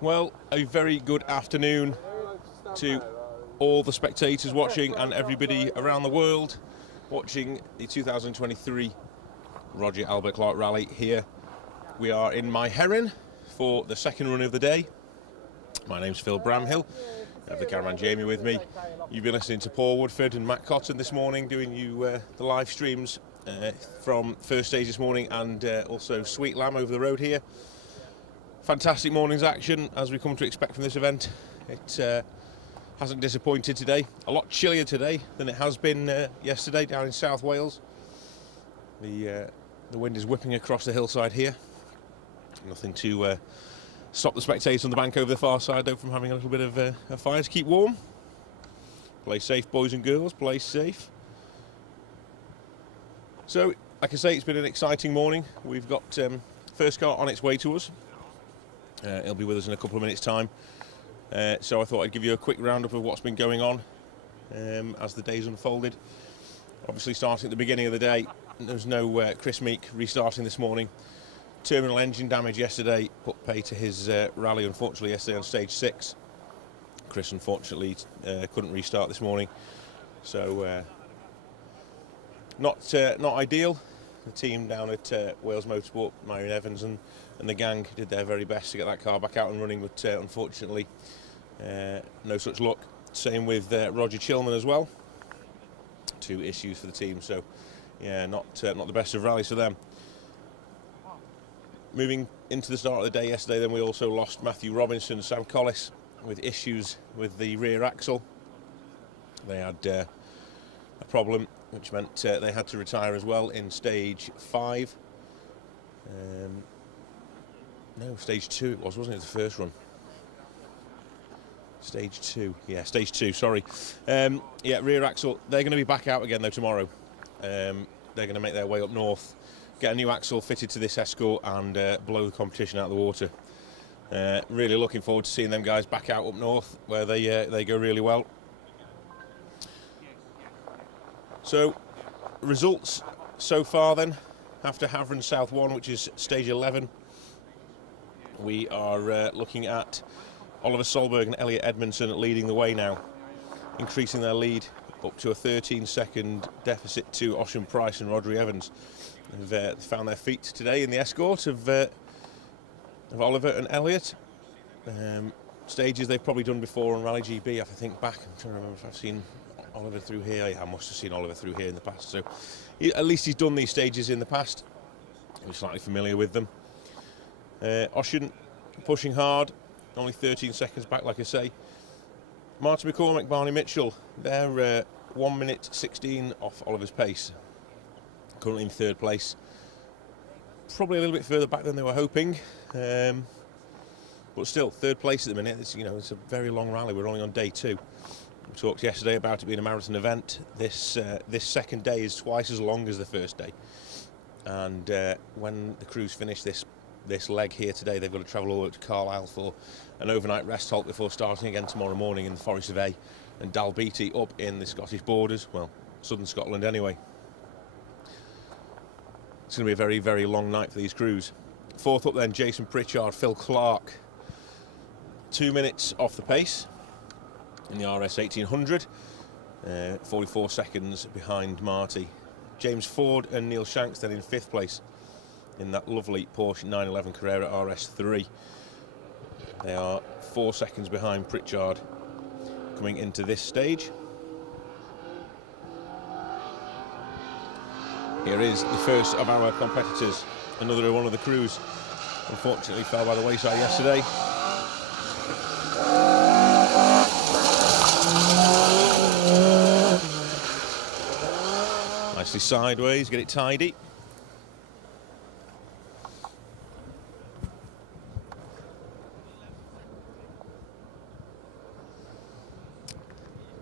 Well, a very good afternoon to all the spectators watching and everybody around the world watching the 2023 Roger Albert Clark Rally. Here we are in my Heron for the second run of the day. My name's Phil Bramhill. I have the cameraman Jamie with me. You've been listening to Paul Woodford and Matt Cotton this morning doing you the live streams from first stage this morning, and also Sweet Lamb over the road here. Fantastic morning's action as we come to expect from this event. It hasn't disappointed today. A lot chillier today than it has been yesterday down in South Wales. The wind is whipping across the hillside here. Nothing to stop the spectators on the bank over the far side though from having a little bit of a fire to keep warm. Play safe, boys and girls, play safe. So, like I say, it's been an exciting morning. We've got first car on its way to us. He'll be with us in a couple of minutes' time. So I thought I'd give you a quick roundup of what's been going on as the day's unfolded. Obviously, starting at the beginning of the day, there was no Chris Meek restarting this morning. Terminal engine damage yesterday put pay to his rally, unfortunately, yesterday on stage 6. Chris, unfortunately, couldn't restart this morning. So, not ideal. The team down at Wales Motorsport, Marion Evans and the gang did their very best to get that car back out and running, but unfortunately no such luck. Same with Roger Chilman as well. 2 issues for the team, so yeah, not the best of rallies for them. Moving into the start of the day yesterday, then we also lost Matthew Robinson and Sam Collis with issues with the rear axle. They had a problem, which meant they had to retire as well in stage 5. No, stage 2 it was, wasn't it, the first run? Stage 2, yeah, stage 2, sorry. Yeah, rear axle, they're going to be back out again though tomorrow. They're going to make their way up north, get a new axle fitted to this Escort and blow the competition out of the water. Really looking forward to seeing them guys back out up north where they go really well. So, results so far then, after Havering South 1, which is stage 11, we are looking at Oliver Solberg and Elliot Edmondson leading the way now, increasing their lead up to a 13-second deficit to Ocean Price and Rodri Evans. They've found their feet today in the Escort of Oliver and Elliot. Stages they've probably done before on Rally GB, I think back. I'm trying to remember if I've seen Oliver through here. Yeah, I must have seen Oliver through here in the past. So at least he's done these stages in the past. We're slightly familiar with them. Ocean pushing hard, only 13 seconds back, like I say. Martin McCormick, Barney Mitchell, they're 1 minute 16 off Oliver's pace. Currently in 3rd place. Probably a little bit further back than they were hoping. But still, 3rd place at the minute. It's a very long rally. We're only on day 2. We talked yesterday about it being a marathon event. This second day is twice as long as the first day. And when the crews finish this leg here today, they've got to travel all the way to Carlisle for an overnight rest halt before starting again tomorrow morning in the Forest of A and Dalbeattie up in the Scottish borders, well, southern Scotland anyway. It's going to be a very, very long night for these crews. 4th up then, Jason Pritchard, Phil Clark, 2 minutes off the pace in the RS 1800, 44 seconds behind Marty. James Ford and Neil Shanks then in 5th place in that lovely Porsche 911 Carrera RS3. They are 4 seconds behind Pritchard coming into this stage. Here is the first of our competitors, another one of the crews. Unfortunately fell by the wayside yesterday. Nicely sideways, get it tidy.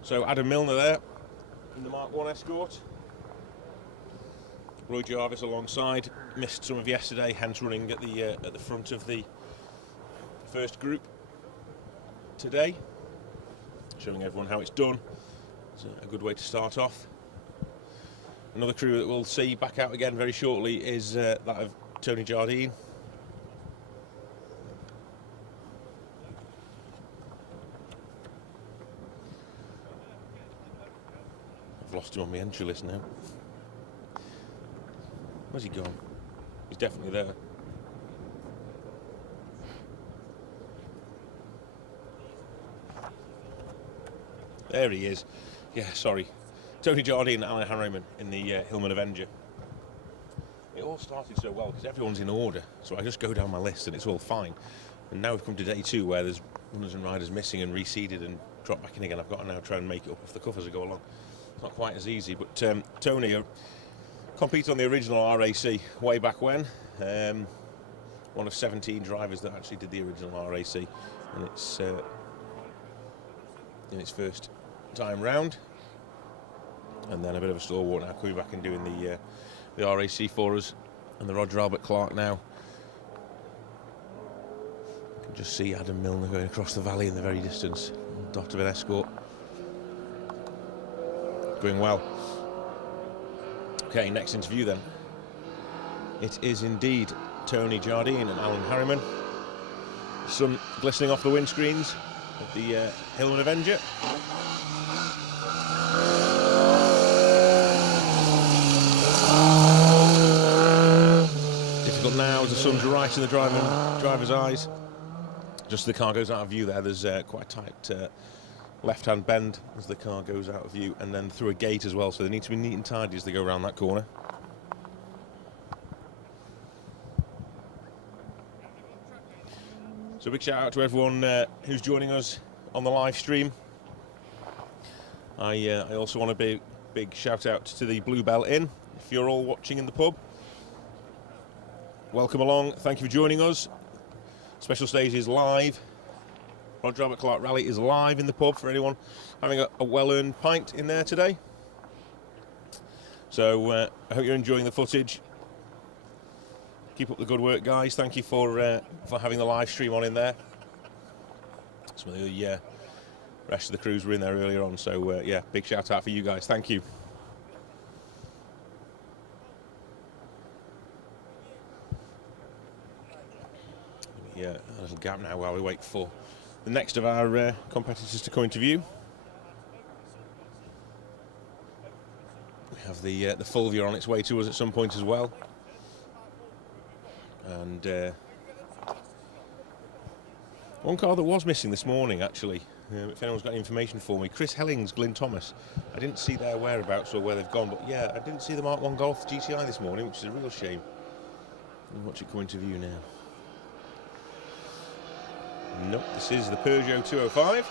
So Adam Milner there in the Mark 1 Escort. Roy Jarvis alongside, missed some of yesterday, hence running at the front of the first group today, showing everyone how it's done. It's a good way to start off. Another crew that we'll see back out again very shortly is that of Tony Jardine. lost him on my entry list now. Where's he gone? He's definitely there. There he is. Yeah, sorry. Tony Jardine and Alan Harriman in the Hillman Avenger. It all started so well because everyone's in order, so I just go down my list and it's all fine. And now we've come to day 2 where there's runners and riders missing and reseeded and dropped back in again. I've got to now try and make it up off the cuff as I go along. It's not quite as easy, but Tony competed on the original RAC way back when. One of 17 drivers that actually did the original RAC, and it's in its first time round. And then a bit of a stalwart now coming back and doing the RAC for us, and the Roger Albert Clark now. You can just see Adam Milner going across the valley in the very distance. Dot of an escort. Going well. Okay, next interview then. It is indeed Tony Jardine and Alan Harriman. Sun glistening off the windscreens of the Hillman Avenger. Difficult now as the sun's right in the driver's eyes. Just as the car goes out of view there, there's quite a tight left-hand bend as the car goes out of view, and then through a gate as well, so they need to be neat and tidy as they go around that corner. So big shout out to everyone who's joining us on the live stream. I also want a big shout out to the Bluebell Inn. If you're all watching in the pub, welcome along. Thank you for joining us. Special stage is live. Roger Albert Clark Rally is live in the pub for anyone having a well-earned pint in there today. So I hope you're enjoying the footage. Keep up the good work, guys. Thank you for having the live stream on in there. Some of the rest of the crews were in there earlier on, so yeah, big shout out for you guys. Thank you. Yeah, a little gap now while we wait for the next of our competitors to come into view. We have the Fulvia on its way to us at some point as well. And one car that was missing this morning, actually, if anyone's got any information for me, Chris Hellings, Glyn Thomas. I didn't see their whereabouts or where they've gone, but yeah, I didn't see the Mark 1 Golf GTI this morning, which is a real shame. And watch it come into view now. Nope, this is the Peugeot 205.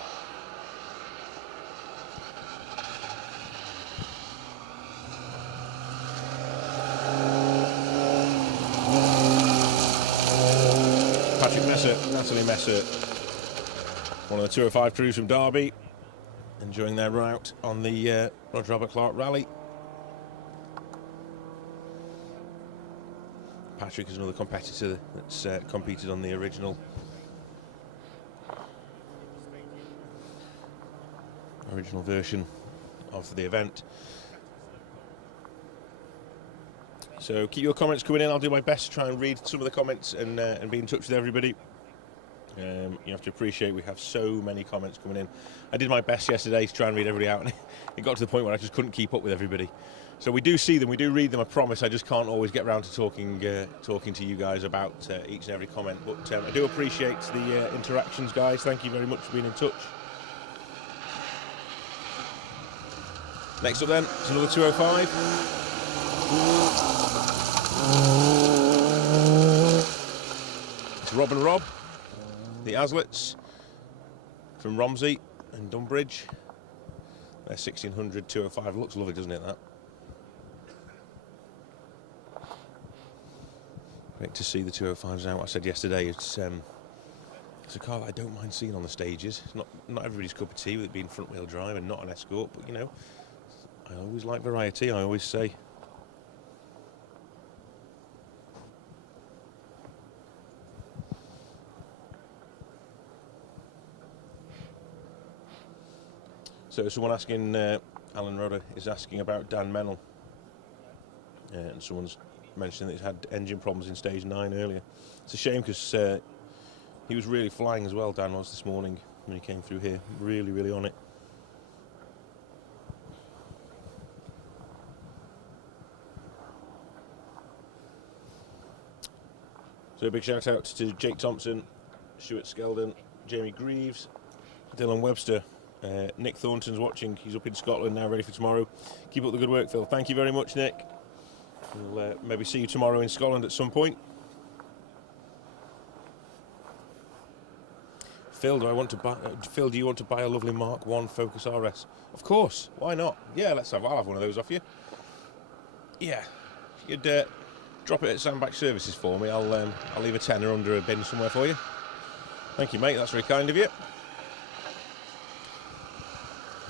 Patrick Messer, Natalie Messer, one of the 205 crews from Derby, enjoying their route on the Roger Albert Clark Rally. Patrick is another competitor that's competed on the original version of the event. So keep your comments coming in. I'll do my best to try and read some of the comments and be in touch with everybody. You have to appreciate we have so many comments coming in. I did my best yesterday to try and read everybody out, and it got to the point where I just couldn't keep up with everybody. So we do see them, we do read them, I promise. I just can't always get around to talking to you guys about each and every comment. But I do appreciate the interactions, guys. Thank you very much for being in touch. Next up then, it's another 205. It's Rob and Rob, the Aslets from Romsey and Dunbridge. Their 1600 205. Looks lovely, doesn't it, that? Great to see the 205s out. I said yesterday, it's a car that I don't mind seeing on the stages. It's not everybody's cup of tea with it being front wheel drive and not an Escort, but you know, I always like variety, I always say. So someone asking, Alan Rodder is asking about Dan Mennell. And someone's mentioning that he's had engine problems in stage 9 earlier. It's a shame because he was really flying as well, Dan was, this morning when he came through here. Really, really on it. So a big shout out to Jake Thompson, Stuart Skeldon, Jamie Greaves, Dylan Webster, Nick Thornton's watching. He's up in Scotland now, ready for tomorrow. Keep up the good work, Phil. Thank you very much, Nick. We'll maybe see you tomorrow in Scotland at some point. Phil, do you want to buy a lovely Mark 1 Focus RS? Of course. Why not? Yeah, I'll have one of those off you. Yeah. If you'd drop it at Sandbach Services for me, I'll leave a tenner under a bin somewhere for you. Thank you, mate. That's very kind of you.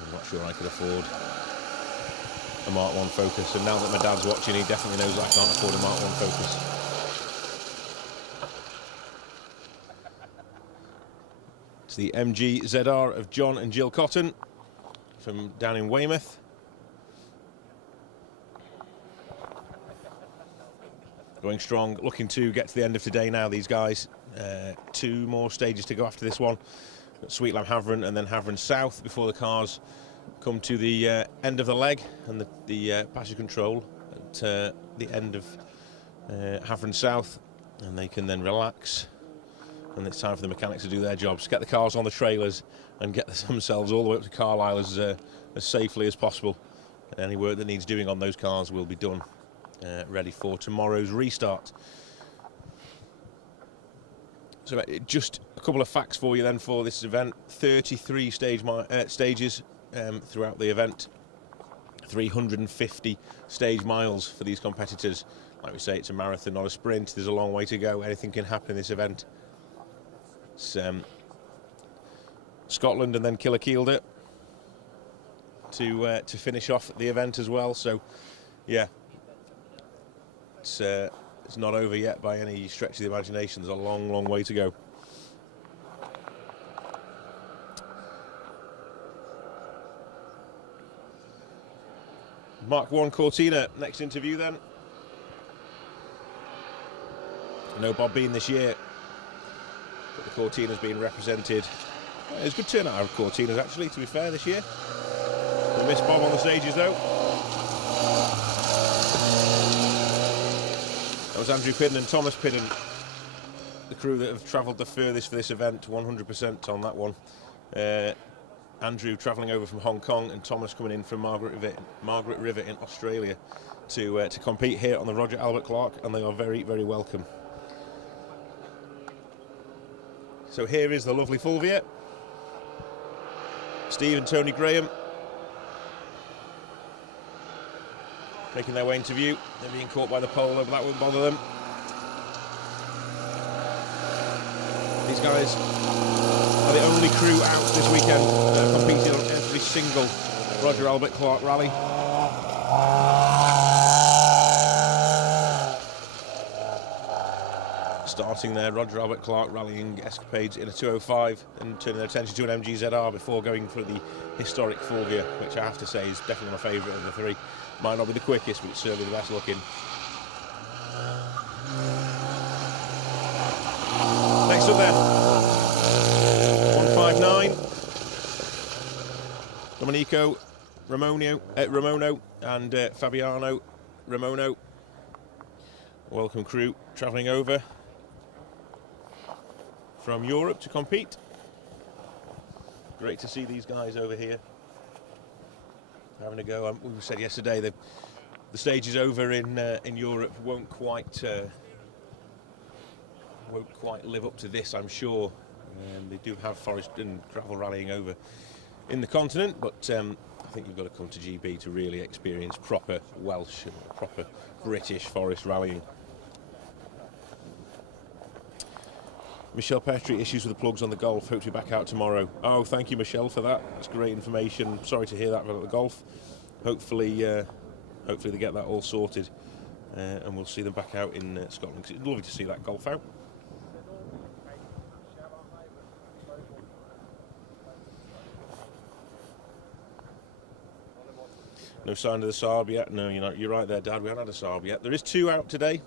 I'm not sure I could afford a Mark 1 Focus, and now that my dad's watching, he definitely knows I can't afford a Mark 1 Focus. It's the MG ZR of John and Jill Cotton from down in Weymouth. Going strong, looking to get to the end of today now, these guys. 2 more stages to go after this one. Sweetlam Havren and then Havren South before the cars come to the end of the leg and the passenger control at the end of Havren South, and they can then relax. And it's time for the mechanics to do their jobs, get the cars on the trailers and get themselves all the way up to Carlisle as safely as possible. And any work that needs doing on those cars will be done, ready for tomorrow's restart. So just a couple of facts for you then for this event. 33 stages throughout the event. 350 stage miles for these competitors. Like we say, it's a marathon, not a sprint. There's a long way to go. Anything can happen in this event. It's Scotland and then Killakeelder to finish off the event as well. So, yeah, it's not over yet by any stretch of the imagination. There's a long, long way to go. Mark 1 Cortina, next interview then. No Bob Bean this year, but the Cortina's being represented. It's a good turnout of Cortinas actually, to be fair, this year. We missed Bob on the stages though. That was Andrew Pidden and Thomas Pidden, the crew that have travelled the furthest for this event, 100% on that one. Andrew travelling over from Hong Kong and Thomas coming in from Margaret River in Australia to compete here on the Roger Albert Clark, and they are very, very welcome. So here is the lovely Fulvia, Steve and Tony Graham making their way into view. They're being caught by the pole, but that won't bother them. These guys are the only crew out this weekend competing on every single Roger Albert Clark rally. Starting their Roger Albert Clark rallying escapades in a 205 and turning their attention to an MG ZR before going for the historic Fulvia, which I have to say is definitely my favourite of the 3. Might not be the quickest, but it's certainly the best looking. Next up then, 159, Domenico Ramono and Fabiano Ramono. Welcome crew travelling over from Europe to compete. Great to see these guys over here having a go. We said yesterday that the stages over in Europe won't quite live up to this, I'm sure. They do have forest and gravel rallying over in the continent, but I think you've got to come to GB to really experience proper Welsh and proper British forest rallying. Michelle Petrie, issues with the plugs on the Golf, hope to be back out tomorrow. Oh, thank you, Michelle, for that. That's great information. Sorry to hear that about the Golf. Hopefully they get that all sorted, and we'll see them back out in Scotland. It's lovely to see that Golf out. No sign of the Saab yet. No, you're right there, Dad. We haven't had a Saab yet. There is 2 out today,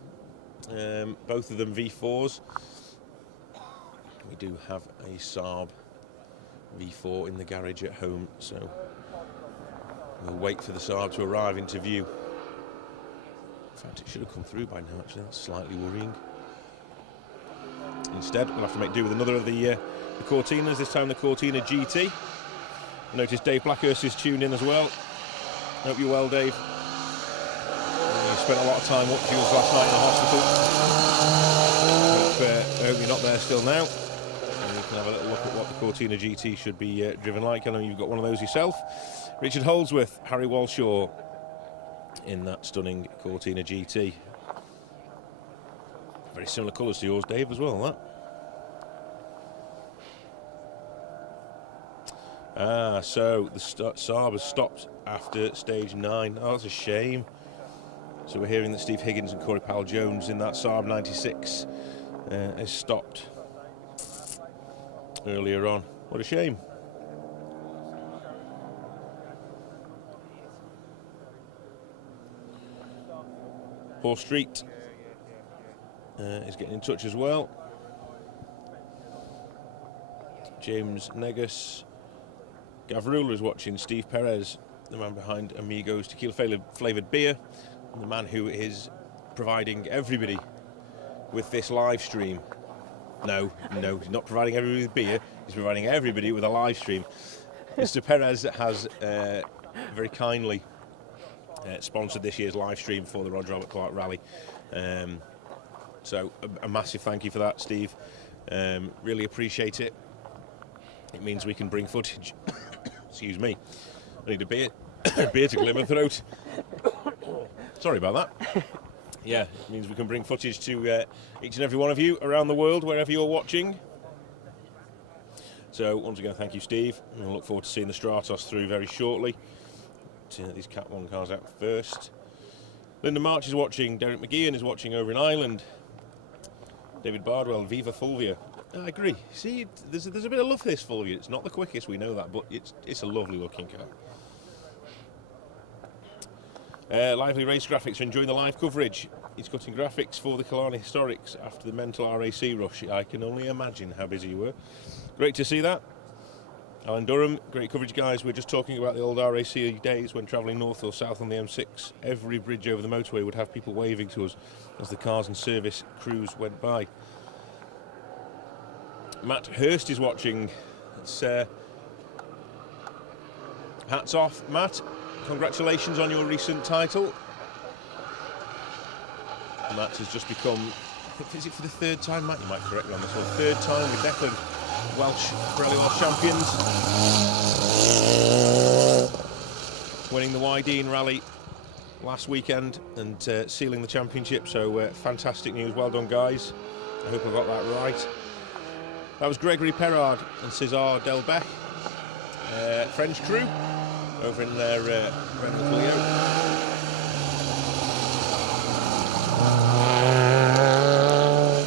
both of them V4s. We do have a Saab V4 in the garage at home, so we'll wait for the Saab to arrive into view. In fact, it should have come through by now, actually. That's slightly worrying. instead we'll have to make do with another of the Cortinas, this time the Cortina GT. I noticed Dave Blackhurst is tuned in as well. Hope you're well, Dave. You spent a lot of time watching us last night in the hospital. Hope you're not there still now. And you can have a little look at what the Cortina GT should be driven like. I know you've got one of those yourself. Richard Holdsworth, Harry Walshaw in that stunning Cortina GT. Very similar colours to yours, Dave, as well, that. So the Saab has stopped after stage 9. Oh, that's a shame. So we're hearing that Steve Higgins and Corey Powell-Jones in that Saab 96 has stopped earlier on. What a shame. Paul Street is getting in touch as well. James Negus. Gavrula is watching. Steve Perez, the man behind Amigos tequila flavoured beer, and the man who is providing everybody with this live stream. No, he's not providing everybody with beer, he's providing everybody with a live stream. Mr. Perez has very kindly sponsored this year's live stream for the Roger Albert Clark Rally. So a massive thank you for that, Steve. Really appreciate it. It means we can bring footage. Excuse me. I need a beer to clear my throat. Sorry about that. Yeah, it means we can bring footage to each and every one of you around the world, wherever you're watching. So once again, thank you, Steve. And I look forward to seeing the Stratos through very shortly. These Cat 1 cars out first. Linda March is watching. Derek McGeehan is watching over in Ireland. David Bardwell, Viva Fulvia. I agree. See, there's a bit of love for this Fulvia. It's not the quickest, we know that, but it's a lovely looking car. Lively Race Graphics are enjoying the live coverage. He's cutting graphics for the Killarney Historics after the mental RAC rush. I can only imagine how busy you were. Great to see that. Alan Durham, great coverage, guys. We're just talking about the old RAC days when travelling north or south on the M6. Every bridge over the motorway would have people waving to us as the cars and service crews went by. Matt Hurst is watching. It's hats off, Matt. Congratulations on your recent title. Matt has just become, I think, is it for the third time, Matt? You might correct me on this one. Third time with Declan, Pirelli Welsh champions. Winning the Wydeen Rally last weekend and sealing the championship. So fantastic news. Well done, guys. I hope I got that right. That was Gregory Perrard and César Delbecq, French crew, over in their Renault Clio.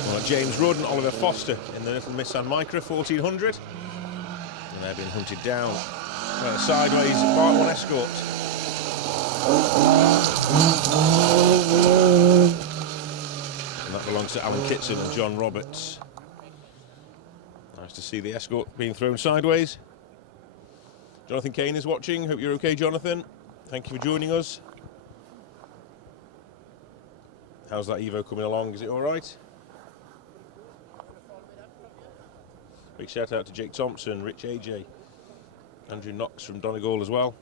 Well, James Rudd and Oliver Foster in the little Nissan Micra 1400. And they're being hunted down by a sideways Mark 1 Escort. And that belongs to Alan Kitson and John Roberts. Nice to see the Escort being thrown sideways. Jonathan Kane is watching. Hope you're okay, Jonathan. Thank you for joining us. How's that Evo coming along? Is it all right? Big shout out to Jake Thompson, Rich AJ, Andrew Knox from Donegal as well.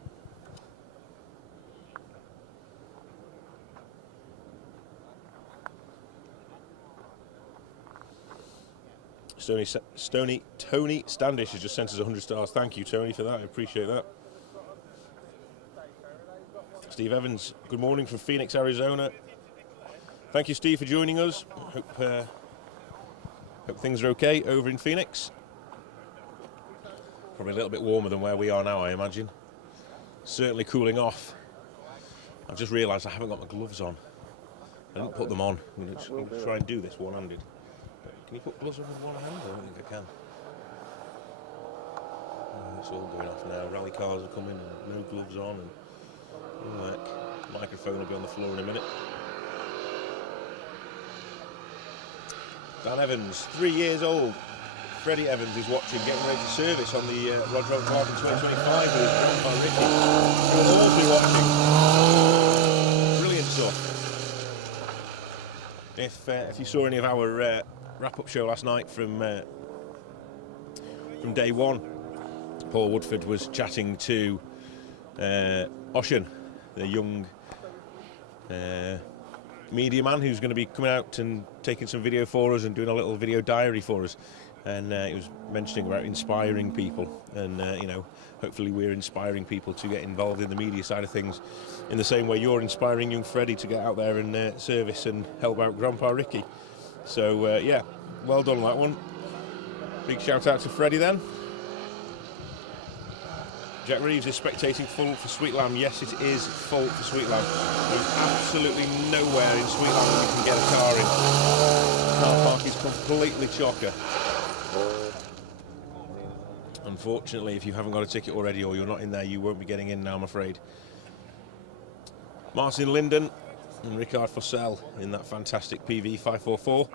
Tony Standish has just sent us 100 stars. Thank you, Tony, for that. I appreciate that. Steve Evans, good morning from Phoenix, Arizona. Thank you, Steve, for joining us. Hope things are okay over in Phoenix. Probably a little bit warmer than where we are now, I imagine. Certainly cooling off. I've just realised I haven't got my gloves on. I didn't put them on. I'm going to try and do this one-handed. Can you put gloves on with one hand? I don't think I can. Oh, it's all going off now. Rally cars are coming and no gloves on. And the microphone will be on the floor in a minute. Dan Evans, 3 years old. Freddie Evans is watching, getting ready to service on the Roger Albert Clark in 2025 with his grandpa Ricky, who will also be watching. Brilliant stuff. If you saw any of our wrap-up show last night from day one. Paul Woodford was chatting to Oshin, the young media man who's going to be coming out and taking some video for us and doing a little video diary for us. And he was mentioning about inspiring people, and you know, hopefully we're inspiring people to get involved in the media side of things in the same way you're inspiring young Freddie to get out there and service and help out Grandpa Ricky. So yeah, well done on that one. Big shout out to Freddie then. Jack Reeves is spectating full for Sweet Lamb. Yes, it is full for Sweet Lamb. There's absolutely nowhere in Sweet Lamb that you can get a car in. Car park is completely chocker. Unfortunately, if you haven't got a ticket already or you're not in there, you won't be getting in now, I'm afraid. Martin Linden and Ricard Fossell in that fantastic PV 544.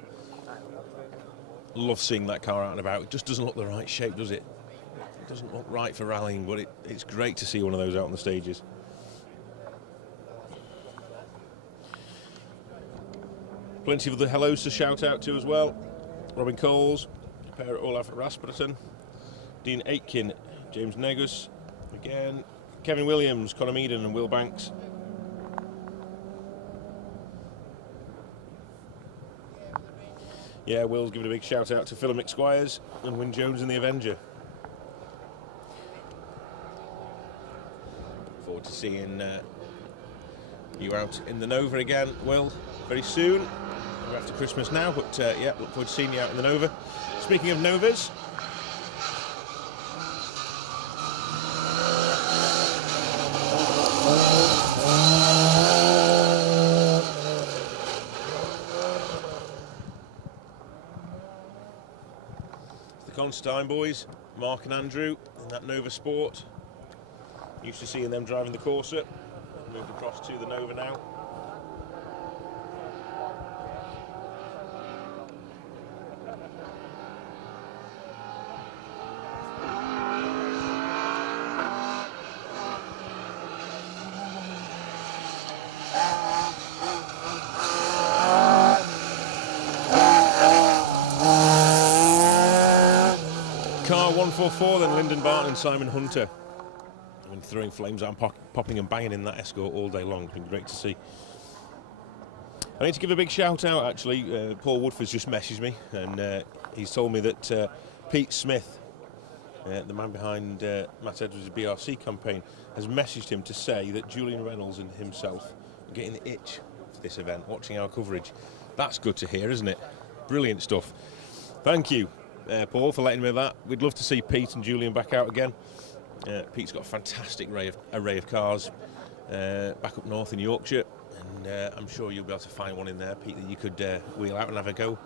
Love seeing that car out and about. It just doesn't look the right shape, does it? It doesn't look right for rallying, but it's great to see one of those out on the stages. Plenty of other hellos to shout out to as well. Robin Coles, Per Olaf Rasmussen, Dean Aitken, James Negus, again, Kevin Williams, Conor Meaden and Will Banks. Yeah, Will's giving a big shout out to Philip McSquires and Wyn Jones in the Avenger. Look forward to seeing you out in the Nova again, Will, very soon. We're after Christmas now, but yeah, look forward to seeing you out in the Nova. Speaking of Novas, the Constantine boys, Mark and Andrew in that Nova Sport. Used to seeing them driving the Corsa. Moved across to the Nova now. Car 144 then, Lyndon Barton and Simon Hunter. I've been throwing flames out and popping and banging in that Escort all day long. It's been great to see. I need to give a big shout out actually. Paul Woodford's just messaged me and he's told me that Pete Smith, the man behind Matt Edwards' BRC campaign, has messaged him to say that Julian Reynolds and himself are getting the itch for this event, watching our coverage. That's good to hear, isn't it? Brilliant stuff. Thank you, Paul, for letting me know that. We'd love to see Pete and Julian back out again. Pete's got a fantastic array of cars back up north in Yorkshire, and I'm sure you'll be able to find one in there, Pete, that you could wheel out and have a go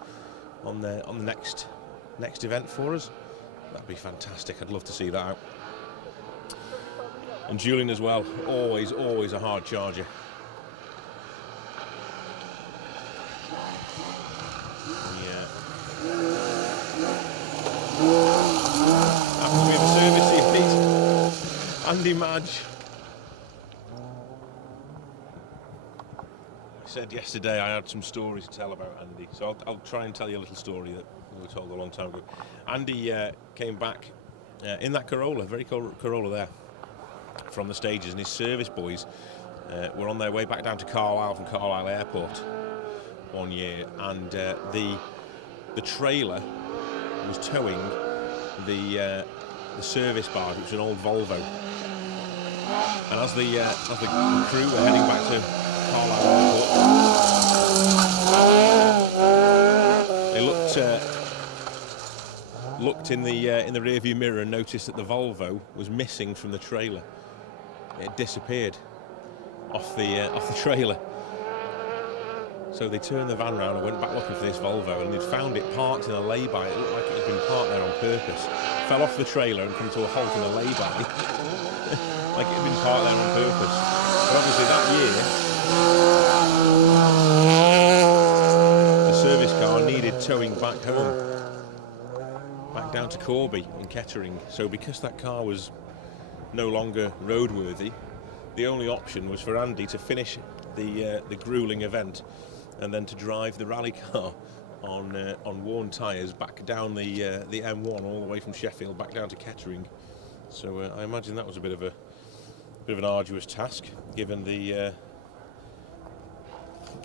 on the next event for us. That'd be fantastic. I'd love to see that out. And Julian as well, always a hard charger. Yeah. After we have a service here, Pete. Andy Madge. I said yesterday I had some stories to tell about Andy, so I'll try and tell you a little story that we were told a long time ago. Andy came back in that Corolla, very cool Corolla there, from the stages, and his service boys were on their way back down to Carlisle from Carlisle Airport one year, and the trailer was towing the service barge, which was an old Volvo. And as the crew were heading back to Carlisle Airport, they looked in the rearview mirror and noticed that the Volvo was missing from the trailer. It had disappeared off the trailer. So they turned the van round and went back looking for this Volvo, and they'd found it parked in a lay-by. It looked like it had been parked there on purpose. Fell off the trailer and come to a halt in a lay-by. Like it had been parked there on purpose. But obviously that year, the service car needed towing back home, back down to Corby in Kettering. So because that car was no longer roadworthy, the only option was for Andy to finish the gruelling event and then to drive the rally car on worn tyres back down the M1 all the way from Sheffield back down to Kettering. So I imagine that was a bit of an arduous task, given the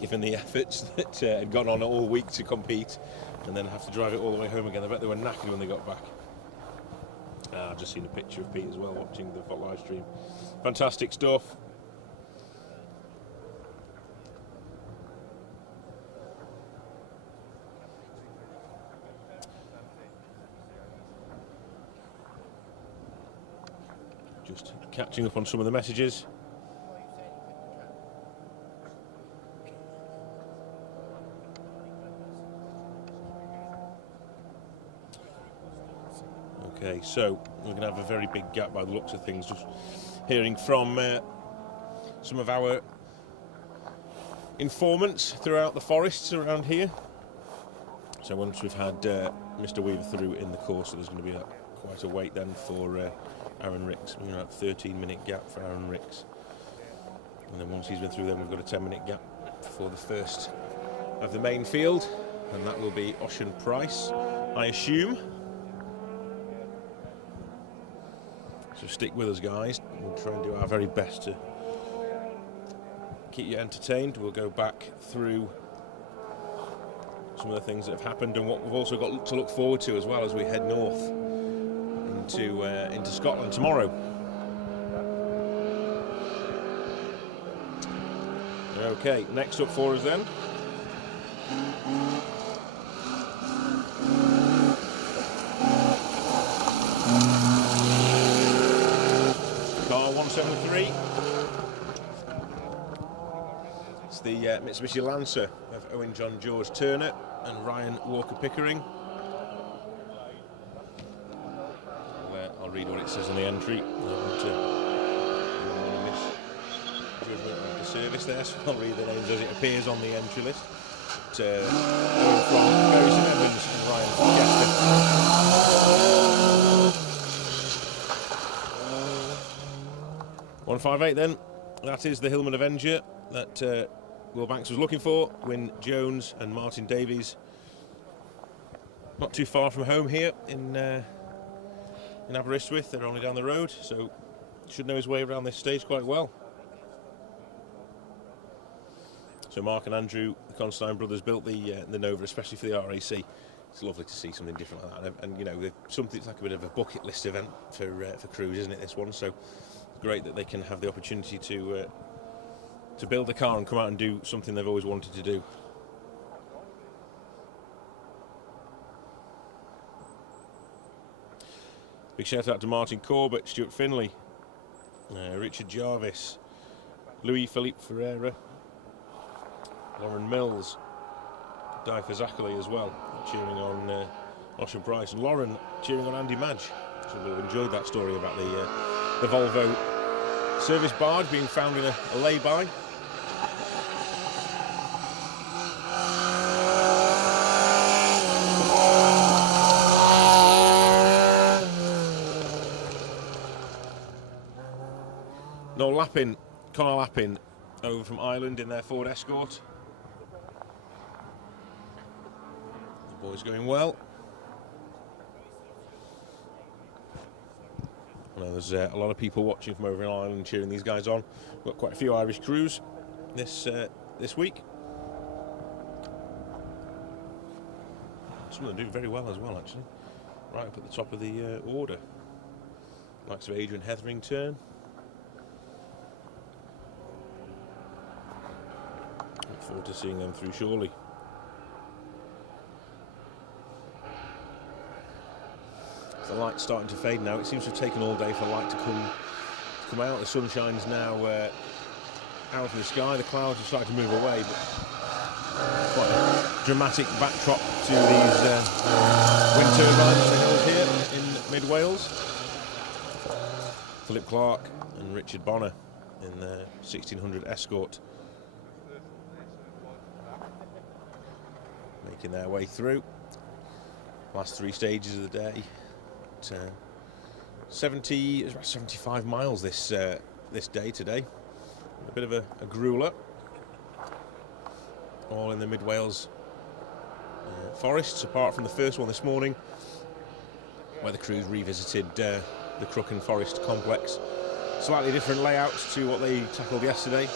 efforts that had gone on all week to compete, and then have to drive it all the way home again. I bet they were knackered when they got back. I've just seen a picture of Pete as well watching the live stream. Fantastic stuff. Just catching up on some of the messages. Okay, so we're going to have a very big gap by the looks of things. Just hearing from some of our informants throughout the forests around here. So once we've had Mr. Weaver through in the course, so there's going to be quite a wait then for Aaron Ricks. We're going to have a 13-minute gap for Aaron Ricks. And then once he's been through, then we've got a 10-minute gap for the first of the main field. And that will be Ocean Price, I assume. So stick with us, guys. We'll try and do our very best to keep you entertained. We'll go back through some of the things that have happened and what we've also got to look forward to as well as we head north into Scotland tomorrow. Okay, next up for us then. Car 173. It's the Mitsubishi Lancer of Owen John George Turner and Ryan Walker Pickering. I'll read what it says on the entry. I want to judgment of the service there, so I'll read the names as it appears on the entry list. Owen from Barry St Edmunds and Ryan from Chester. 158 then. That is the Hillman Avenger that Will Banks was looking for. Wyn Jones and Martin Davies. Not too far from home here in Aberystwyth. They're only down the road, so should know his way around this stage quite well. So Mark and Andrew, the Constantine brothers, built the Nova especially for the RAC. It's lovely to see something different like that, and you know, something it's like a bit of a bucket list event for crews, isn't it? This one, so it's great that they can have the opportunity to build the car and come out and do something they've always wanted to do. Big shout out to Martin Corbett, Stuart Finley, Richard Jarvis, Louis Philippe Ferreira, Lauren Mills, Di Fazakali as well, cheering on Ocean Price, and Lauren cheering on Andy Madge. So we'll have enjoyed that story about the Volvo service barge being found in a lay-by. Noel Lappin, Connor Lappin, over from Ireland in their Ford Escort. The boys going well. I know there's a lot of people watching from over in Ireland cheering these guys on. We've got quite a few Irish crews this week. Some of them do very well as well, actually. Right up at the top of the order. Likes of Adrian Hetherington. Look forward to seeing them through shortly. The light's starting to fade now. It seems to have taken all day for light to come out. The sun shines now out of the sky. The clouds are starting to move away, but quite a dramatic backdrop to these wind turbines on the hills here in mid Wales. Philip Clark and Richard Bonner in the 1600 Escort, making their way through. Last three stages of the day. 75 miles this day today. A bit of a grueler. All in the Mid Wales forests, apart from the first one this morning, where the crews revisited the Crooken Forest complex. Slightly different layout to what they tackled yesterday.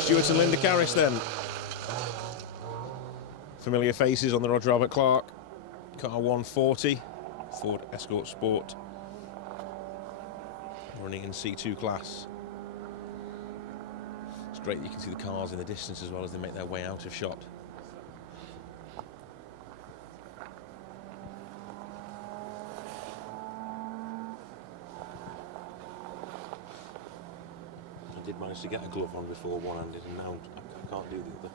Stuart and Linda Carris then. Familiar faces on the Roger Albert Clark. Car 140, Ford Escort Sport. Running in C2 class. It's great that you can see the cars in the distance as well as they make their way out of shot. I did manage to get a glove on before one-handed, and now I can't do the other.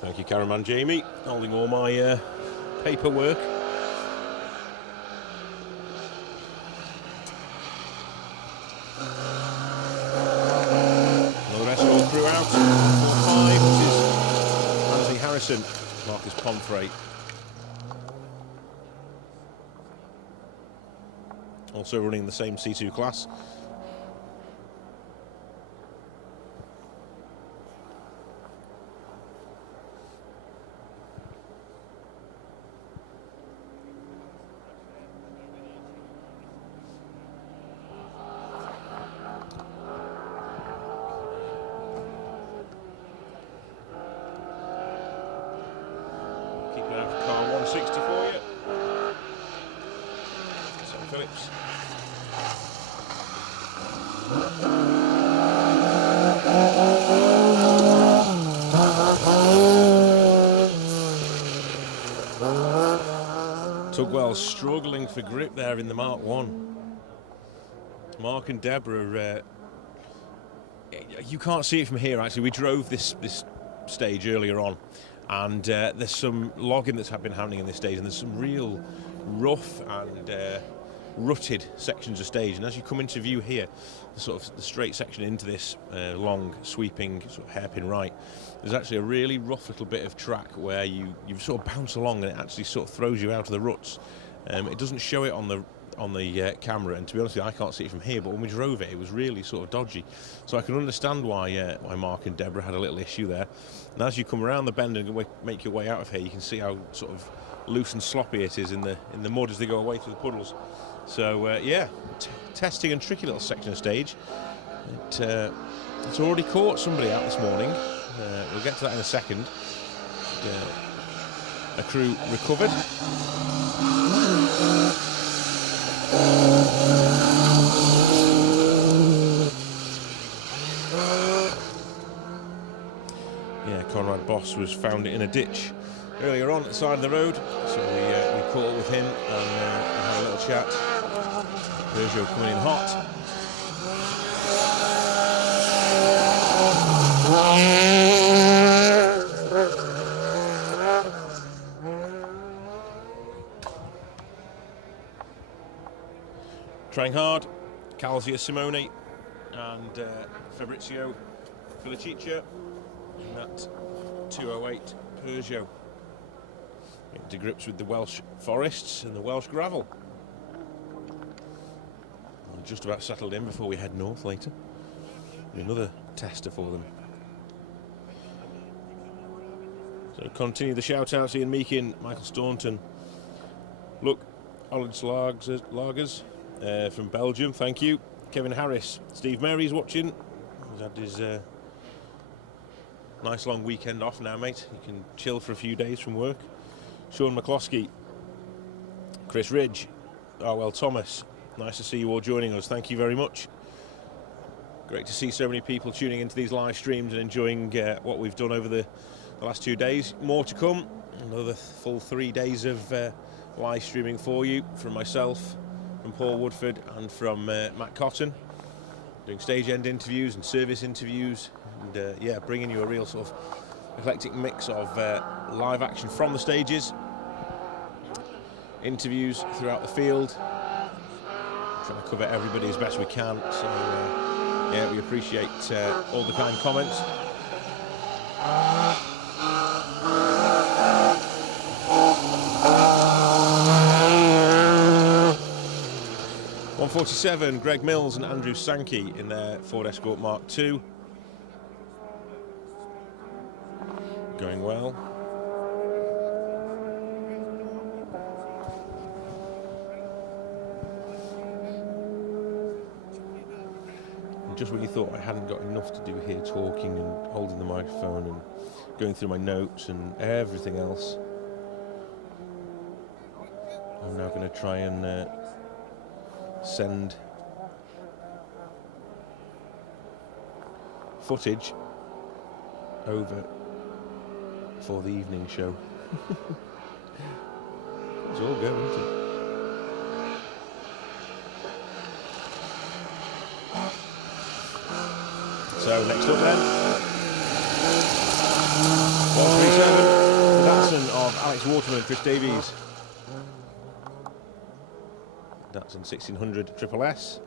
Thank you, cameraman Jamie, holding all my paperwork. Another escort crew out, 4-5, which is Anthony Harrison, Marcus Pomfrey. Also running the same C2 class. Keeping an eye for car 160 for you. Sam Phillips. Tugwell struggling for grip there in the Mark 1. Mark and Deborah, you can't see it from here actually. We drove this stage earlier on, and there's some logging that's been happening in this stage, and there's some real rough and rutted sections of stage, and as you come into view here, the sort of the straight section into this long sweeping sort of hairpin right, there's actually a really rough little bit of track where you sort of bounce along and it actually sort of throws you out of the ruts. It doesn't show it on the camera, and to be honest with you, I can't see it from here, but when we drove it, it was really sort of dodgy. So I can understand why Mark and Deborah had a little issue there. And as you come around the bend and make your way out of here, you can see how sort of loose and sloppy it is in the mud as they go away through the puddles. So yeah, testing and tricky little section of stage. It's already caught somebody out this morning. We'll get to that in a second. A crew recovered. Yeah, Conrad Boss was found in a ditch earlier on at the side of the road, so we caught up with him and had a little chat. Peugeot coming in hot. Trying hard, Calzia Simone and Fabrizio Felicicia in that 208 Peugeot. Getting to grips with the Welsh forests and the Welsh gravel. I'm just about settled in before we head north later. Another tester for them. So continue the shout outs, Ian Meakin, Michael Staunton. Look, Ollins Lagers from Belgium, thank you. Kevin Harris, Steve Mary's watching. He's had his nice long weekend off now, mate. You can chill for a few days from work. Sean McCloskey, Chris Ridge, Arwell Thomas. Nice to see you all joining us. Thank you very much. Great to see so many people tuning into these live streams and enjoying what we've done over the last 2 days. More to come. Another full 3 days of live streaming for you from myself, from Paul Woodford and from Matt Cotton. Doing stage end interviews and service interviews. And yeah, bringing you a real sort of eclectic mix of live action from the stages, interviews throughout the field, trying to cover everybody as best we can. So yeah, we appreciate all the kind comments. 147, Greg Mills and Andrew Sankey in their Ford Escort Mark II. Going well. And just when you thought I hadn't got enough to do here, talking and holding the microphone and going through my notes and everything else, I'm now going to try and send footage over for the evening show. It's all go, isn't it? So next up then, 137, the Datsun of Alex Waterman and Chris Davies. Datsun 1600 Triple S.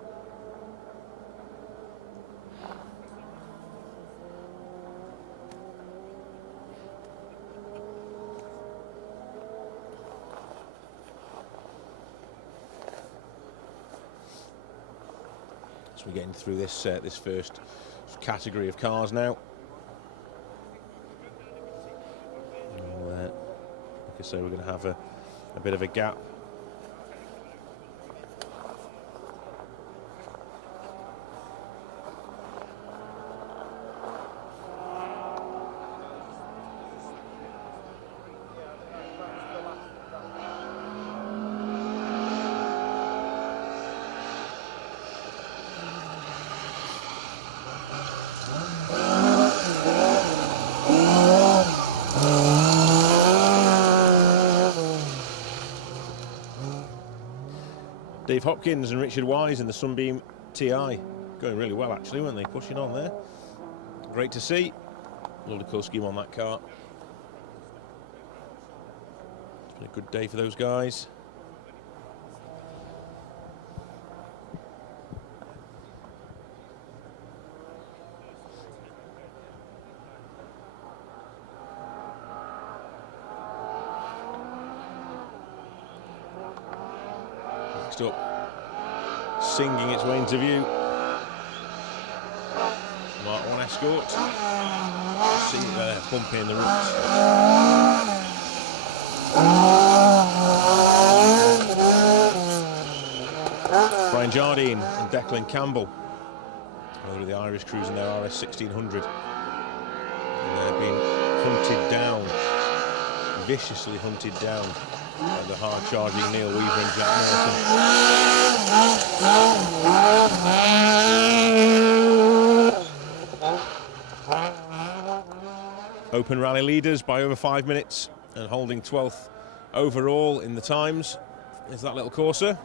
So we're getting through this this first category of cars now. Like I say, we're going to have a bit of a gap. Dave Hopkins and Richard Wise in the Sunbeam TI. Going really well actually, weren't they? Pushing on there. Great to see. Lovely colour scheme on that car. It's been a good day for those guys. Next up, singing its way into view, Mark 1 Escort. See it there, bumping in the roots. Brian Jardine and Declan Campbell, over the Irish cruising their RS 1600. And they're being hunted down, viciously hunted down, by the hard-charging Neil Weaver and Jack Norton. Open rally leaders by over 5 minutes and holding 12th overall in the times is that little Corsa.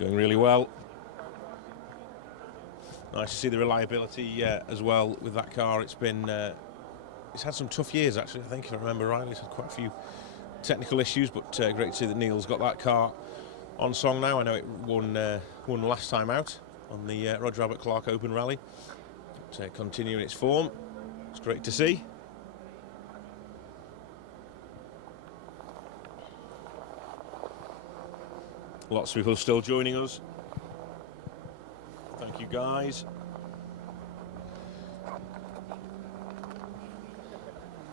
Going really well. Nice to see the reliability as well with that car. It's been it's had some tough years actually, I think, if I remember rightly. It's had quite a few technical issues, but great to see that Neil's got that car on song now. I know it won last time out on the Roger Albert Clark Open Rally. But, continuing its form, it's great to see. Lots of people still joining us. Thank you guys.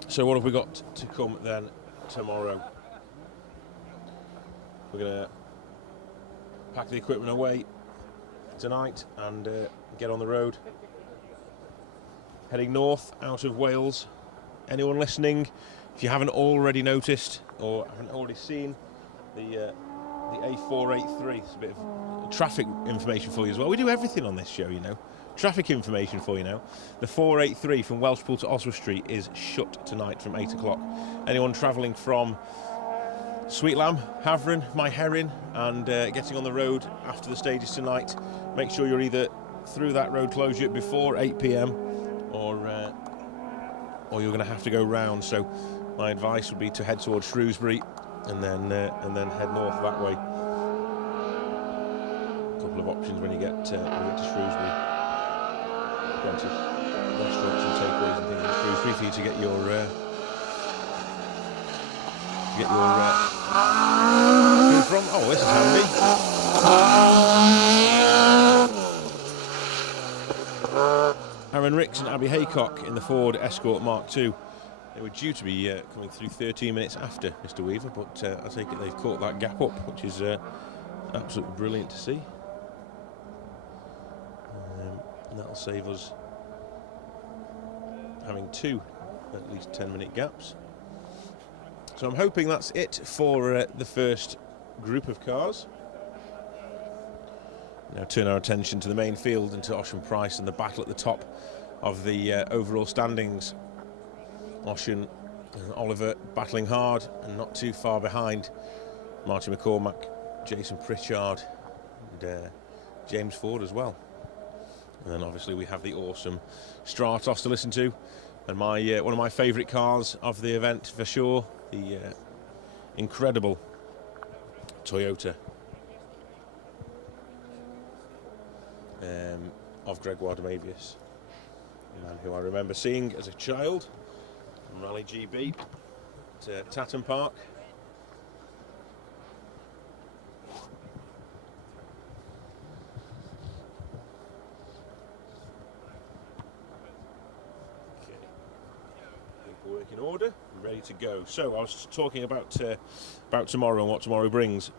So what have we got to come then tomorrow? We're going to pack the equipment away tonight and get on the road. Heading north out of Wales. Anyone listening, if you haven't already noticed or haven't already seen the A483, it's a bit of traffic information for you as well. We do everything on this show, you know. Traffic information for you now. The 483 from Welshpool to Oswald Street is shut tonight from 8 o'clock. Anyone travelling from Sweet Lamb, Havering, My Herring and getting on the road after the stages tonight, make sure you're either through that road closure before 8 p.m. or you're going to have to go round. So my advice would be to head towards Shrewsbury and then head north that way. A couple of options when you get to Shrewsbury. Plenty of restaurants and takeaways and things in Shrewsbury for you to get your food from. Oh, this is handy. Bobby Haycock in the Ford Escort Mark II. They were due to be coming through 13 minutes after Mr. Weaver, but I take it they've caught that gap up, which is absolutely brilliant to see. And that'll save us having two at least 10-minute gaps. So I'm hoping that's it for the first group of cars. Now turn our attention to the main field and to Ocean Price and the battle at the top of the overall standings. Ocean and Oliver battling hard and not too far behind Martin McCormack, Jason Pritchard and James Ford as well. And then obviously we have the awesome Stratos to listen to, and my one of my favourite cars of the event for sure, the incredible Toyota of Gregoire de Mavius, a man who I remember seeing as a child from Rally GB at Tatton Park. Okay, paperwork in order, ready to go. So I was talking about tomorrow and what tomorrow brings.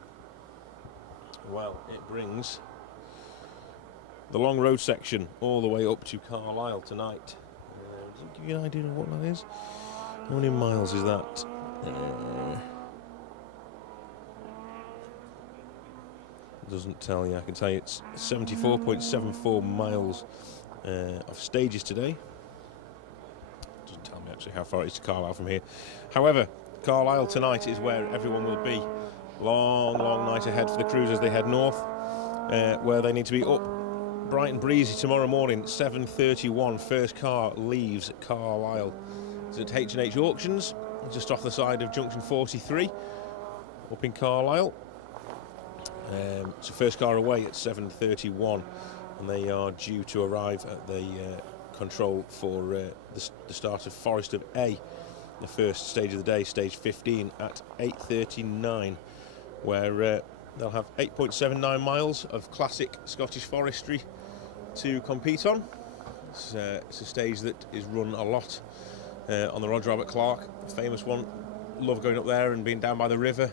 Well, it brings the long road section all the way up to Carlisle tonight. Does it give you an idea of what that is? How many miles is that? Doesn't tell you. I can tell you it's 74.74 miles of stages today. Doesn't tell me actually how far it is to Carlisle from here. However, Carlisle tonight is where everyone will be. Long night ahead for the crews as they head north, where they need to be up bright and breezy tomorrow morning. 7:31, first car leaves Carlisle. It's at H&H Auctions, just off the side of Junction 43, up in Carlisle. It's the first car away at 7:31, and they are due to arrive at the control for the start of Forest of A, the first stage of the day, stage 15, at 8:39, where they'll have 8.79 miles of classic Scottish forestry to compete on. It's a stage that is run a lot on the Roger Robert Clark, famous one. Love going up there and being down by the river.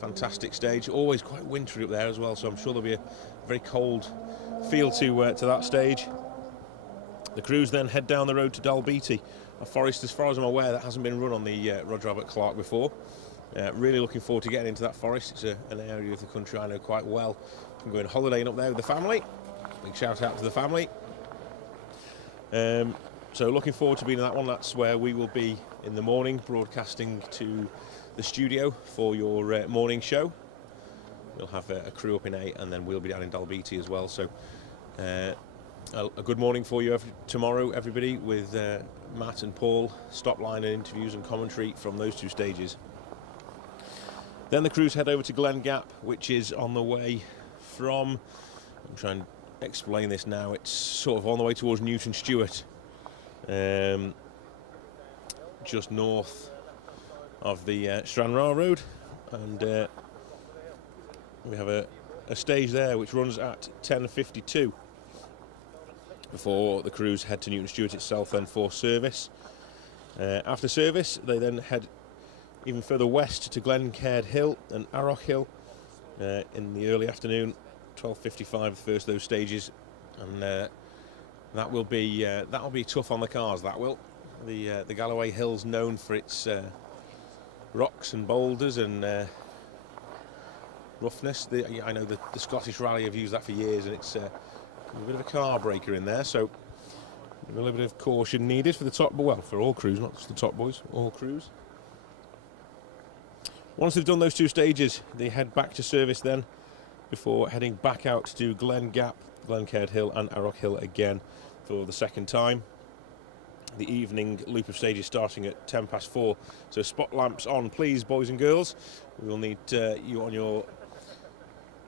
Fantastic stage, always quite wintry up there as well, so I'm sure there'll be a very cold feel to that stage. The crews then head down the road to Dalbeattie, a forest, as far as I'm aware, that hasn't been run on the Roger Robert Clark before. Really looking forward to getting into that forest. It's an area of the country I know quite well. I'm going holidaying up there with the family. Big shout out to the family. So looking forward to being in that one. That's where we will be in the morning, broadcasting to the studio for your morning show. We'll have a crew up in A, and then we'll be down in Dalbeattie as well. So a good morning for you tomorrow, everybody, with Matt and Paul, stop line and interviews and commentary from those two stages. Then the crews head over to Glen Gap, which is on the way from, I'm trying to explain this now, it's sort of on the way towards Newton Stewart, just north of the Stranraer Road, and we have a stage there which runs at 10:52 before the crews head to Newton Stewart itself then for service. After service they then head even further west to Glencaird Hill and Arroch Hill in the early afternoon. 12:55 the first of those stages, and that will be tough on the cars. That will. The Galloway Hill's known for its rocks and boulders and roughness. I know the Scottish Rally have used that for years, and it's a bit of a car breaker in there, so a little bit of caution needed for the top, well, for all crews, not just the top boys, all crews. Once they've done those two stages, they head back to service then, before heading back out to Glen Gap, Glencaird Hill and Arroch Hill again for the second time. The evening loop of stages starting at 4:10, so spot lamps on, please, boys and girls. We will need you on your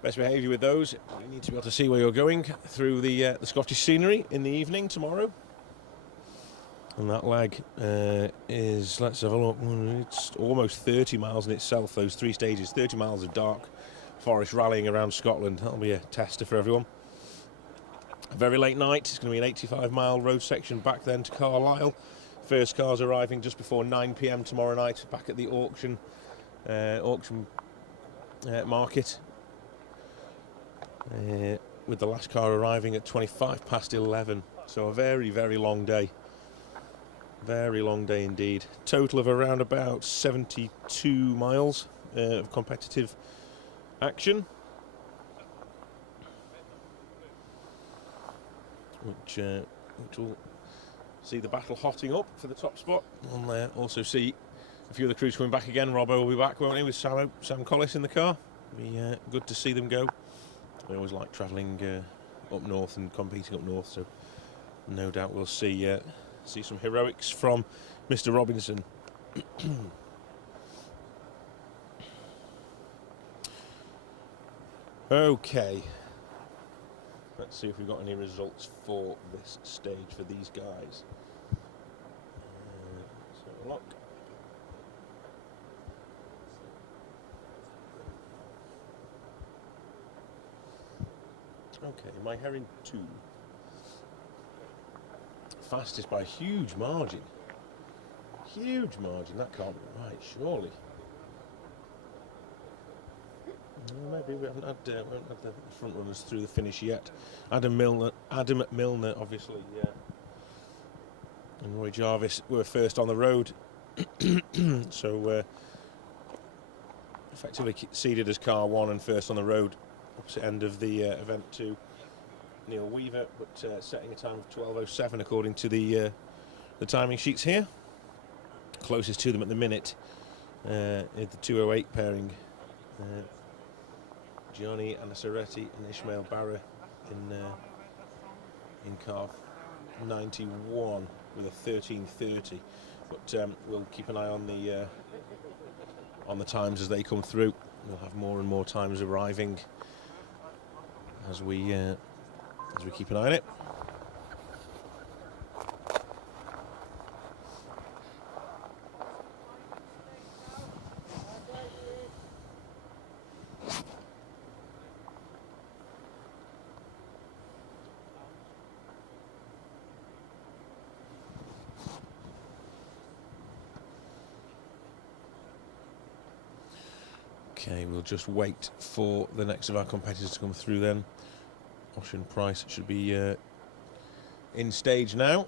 best behaviour with those. You need to be able to see where you're going through the Scottish scenery in the evening tomorrow. And that leg is, let's have a look, it's almost 30 miles in itself, those three stages, 30 miles of dark forest rallying around Scotland. That'll be a tester for everyone. Very late night. It's going to be an 85-mile road section back then to Carlisle. First cars arriving just before 9 p.m. tomorrow night back at the auction market. With the last car arriving at 25 past 11. So a very, very long day. Very long day indeed. Total of around about 72 miles of competitive action. Which will see the battle hotting up for the top spot. We'll also see a few of the crews coming back again. Robbo will be back, won't he, with Sam Collis in the car. Be good to see them go. I always like travelling up north and competing up north, so no doubt we'll see some heroics from Mr. Robinson. Okay. Let's see if we've got any results for this stage for these guys. Let's have a look. Okay, my Herring 2. Fastest by a huge margin. Huge margin, that can't be right, surely. Maybe we haven't had the front runners through the finish yet. Adam Milner, obviously, and Roy Jarvis were first on the road, so effectively seeded as car 1 and first on the road, opposite end of the event to Neil Weaver, but setting a time of 12:07 according to the timing sheets here. Closest to them at the minute is the 2:08 pairing. Gianni Anasaretti and Ishmael Barra in car 91 with a 13:30, but we'll keep an eye on the times as they come through. We'll have more and more times arriving as we keep an eye on it. Okay, we'll just wait for the next of our competitors to come through then. Ocean Price should be in stage now.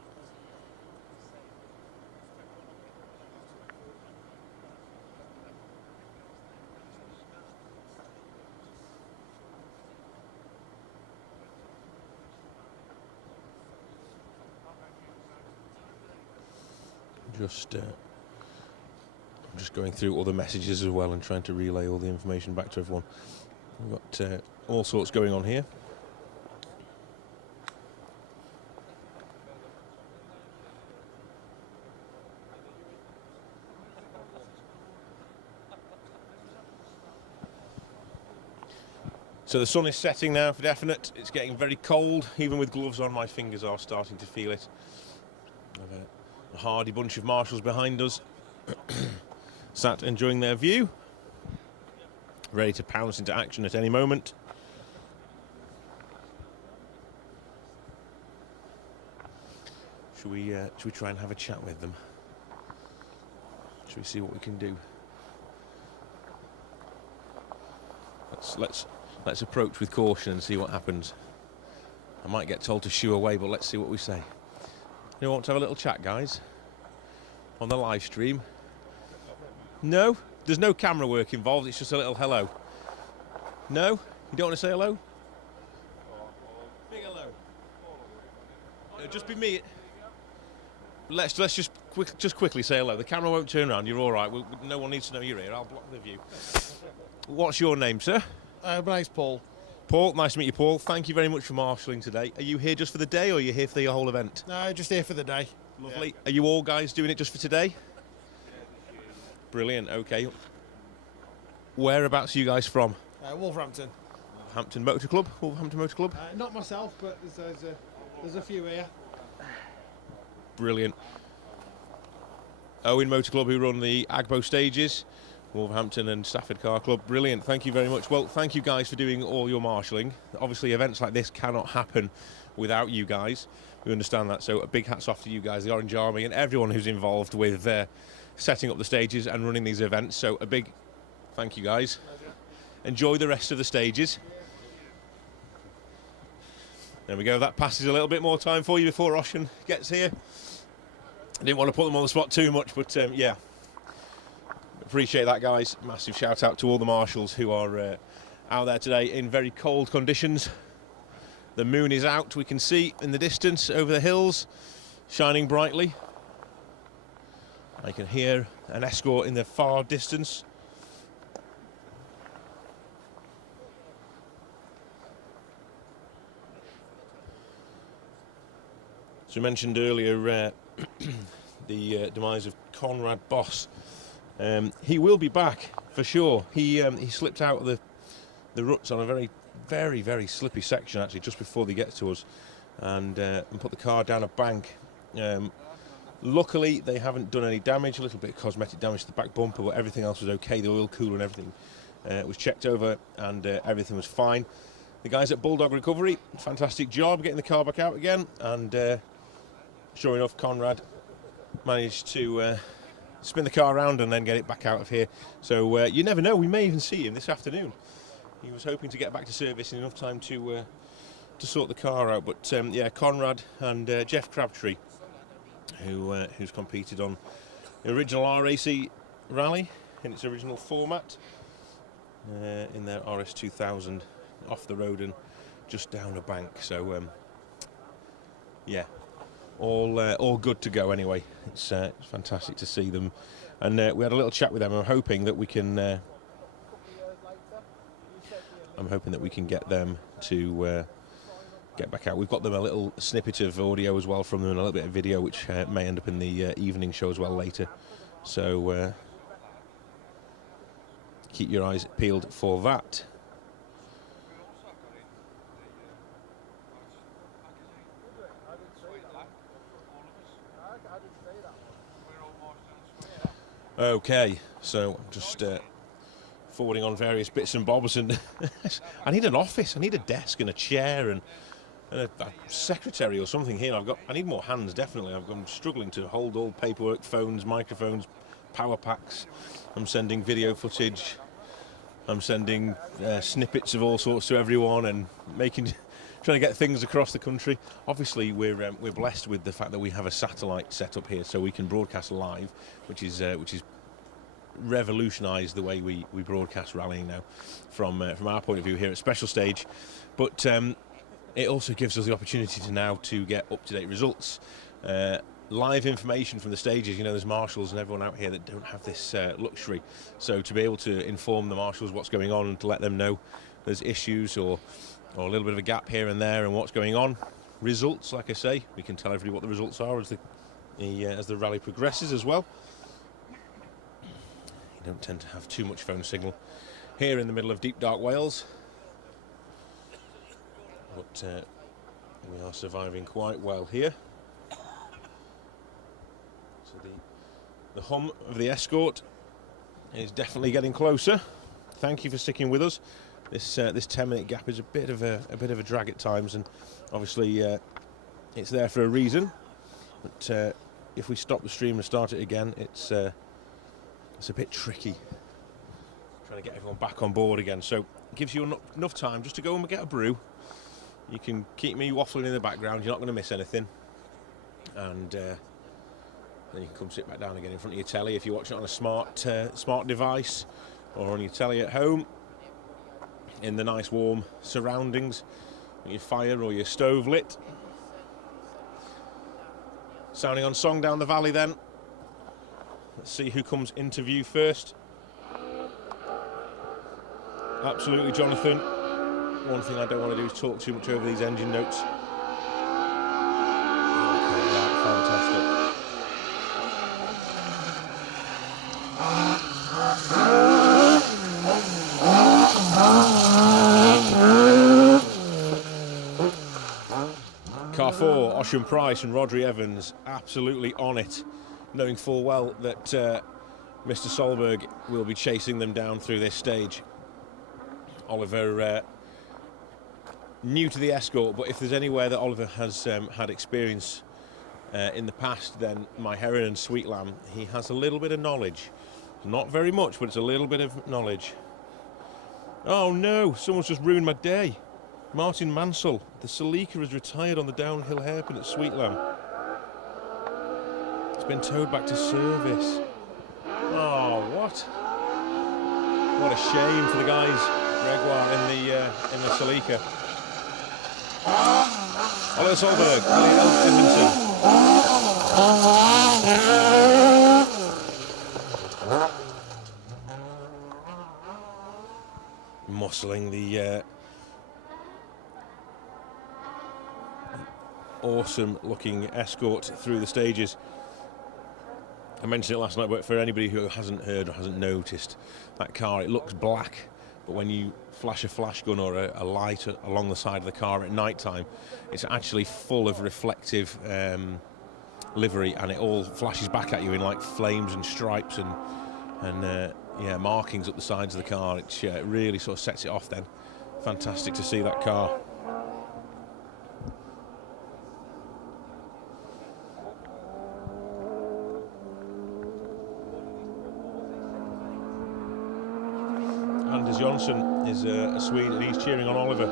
I'm just going through all the messages as well and trying to relay all the information back to everyone. We've got all sorts going on here. So the sun is setting now for definite. It's getting very cold. Even with gloves on, my fingers are starting to feel it. We have a hardy bunch of marshals behind us. Sat enjoying their view, ready to pounce into action at any moment. Should we try and have a chat with them? Should we see what we can do? Let's approach with caution and see what happens. I might get told to shoo away, but let's see what we say. You want to have a little chat, guys? On the live stream? No? There's no camera work involved, it's just a little hello. No? You don't want to say hello? Big hello. It'll just be me. Let's just quickly say hello. The camera won't turn around, you're all right. No one needs to know you're here, I'll block the view. What's your name, sir? My name's Paul. Paul, nice to meet you, Paul. Thank you very much for marshalling today. Are you here just for the day or are you here for the whole event? No, just here for the day. Lovely. Yeah. Are you all guys doing it just for today? Brilliant, okay. Whereabouts are you guys from? Wolverhampton. Wolverhampton Motor Club? Wolverhampton Motor Club? Not myself, but there's a few here. Brilliant. Owen Motor Club, who run the Agbo stages. Wolverhampton and Stafford Car Club. Brilliant, thank you very much. Well, thank you guys for doing all your marshalling. Obviously, events like this cannot happen without you guys. We understand that, so a big hats off to you guys, the Orange Army, and everyone who's involved with setting up the stages and running these events. So a big thank you, guys. Enjoy the rest of the stages. There we go. That passes a little bit more time for you before Ocean gets here. I didn't want to put them on the spot too much, but yeah. Appreciate that, guys. Massive shout out to all the marshals who are out there today in very cold conditions. The moon is out, we can see in the distance over the hills, shining brightly. I can hear an escort in the far distance. So we mentioned earlier the demise of Conrad Boss. He will be back for sure. He slipped out of the ruts on a very, very slippy section actually just before they get to us, and put the car down a bank. Luckily they haven't done any damage. A little bit of cosmetic damage to the back bumper, but everything else was okay. The oil cooler and everything was checked over, and everything was fine. The guys at Bulldog Recovery, fantastic job getting the car back out again, and sure enough, Conrad managed to spin the car around and then get it back out of here. So you never know, we may even see him this afternoon. He was hoping to get back to service in enough time to sort the car out. But yeah, Conrad and Jeff Crabtree, who's competed on the original RAC rally in its original format, in their RS2000, off the road and just down a bank. So yeah. All good to go anyway. It's fantastic to see them, and we had a little chat with them. I'm hoping that we can get them to get back out. We've got them a little snippet of audio as well from them, and a little bit of video, which may end up in the evening show as well later. So keep your eyes peeled for that. Okay, so I'm just forwarding on various bits and bobs, and I need an office, I need a desk and a chair and a secretary or something here. I need more hands, definitely. I'm struggling to hold all paperwork, phones, microphones, power packs. I'm sending video footage, I'm sending snippets of all sorts to everyone, and trying to get things across the country. Obviously, we're blessed with the fact that we have a satellite set up here, so we can broadcast live, which is revolutionised the way we broadcast rallying now, from our point of view here at Special Stage. But it also gives us the opportunity to get up-to-date results, live information from the stages. You know, there's marshals and everyone out here that don't have this luxury, so to be able to inform the marshals what's going on and to let them know there's issues or a little bit of a gap here and there and what's going on. Results, like I say, we can tell everybody what the results are as the rally progresses as well. You don't tend to have too much phone signal here in the middle of deep dark Wales, but we are surviving quite well here. So the hum of the escort is definitely getting closer. Thank you for sticking with us. This 10-minute gap is a bit of a drag at times, and obviously it's there for a reason. But if we stop the stream and start it again, it's a bit tricky trying to get everyone back on board again. So it gives you enough time just to go and get a brew. You can keep me waffling in the background. You're not going to miss anything, and then you can come sit back down again in front of your telly if you're watching it on a smart device, or on your telly at home, in the nice warm surroundings, your fire or your stove lit. Sounding on song down the valley then. Let's see who comes into view first. Absolutely, Jonathan. One thing I don't want to do is talk too much over these engine notes. Okay, yeah, fantastic. Car 4, Ocean Price and Rodri Evans absolutely on it, knowing full well that Mr. Solberg will be chasing them down through this stage. Oliver new to the Escort, but if there's anywhere that Oliver has had experience in the past, then my Heron and Sweet Lamb, he has a little bit of knowledge. Not very much, but it's a little bit of knowledge. Oh no, someone's just ruined my day. Martin Mansell, the Celica has retired on the downhill hairpin at Sweet Lamb. It's been towed back to service. Oh, what? What a shame for the guys, Gregoire, in the Celica. Oliver Solberg, Elliot Edmondson. Muscling the awesome looking Escort through the stages. I mentioned it last night, but for anybody who hasn't heard or hasn't noticed, that car, it looks black, but when you flash a flash gun or a light along the side of the car at night time, it's actually full of reflective livery, and it all flashes back at you in like flames and stripes and yeah, markings up the sides of the car. It really sort of sets it off then. Fantastic to see that car. Anders Jonsson is a Swede, and he's cheering on Oliver.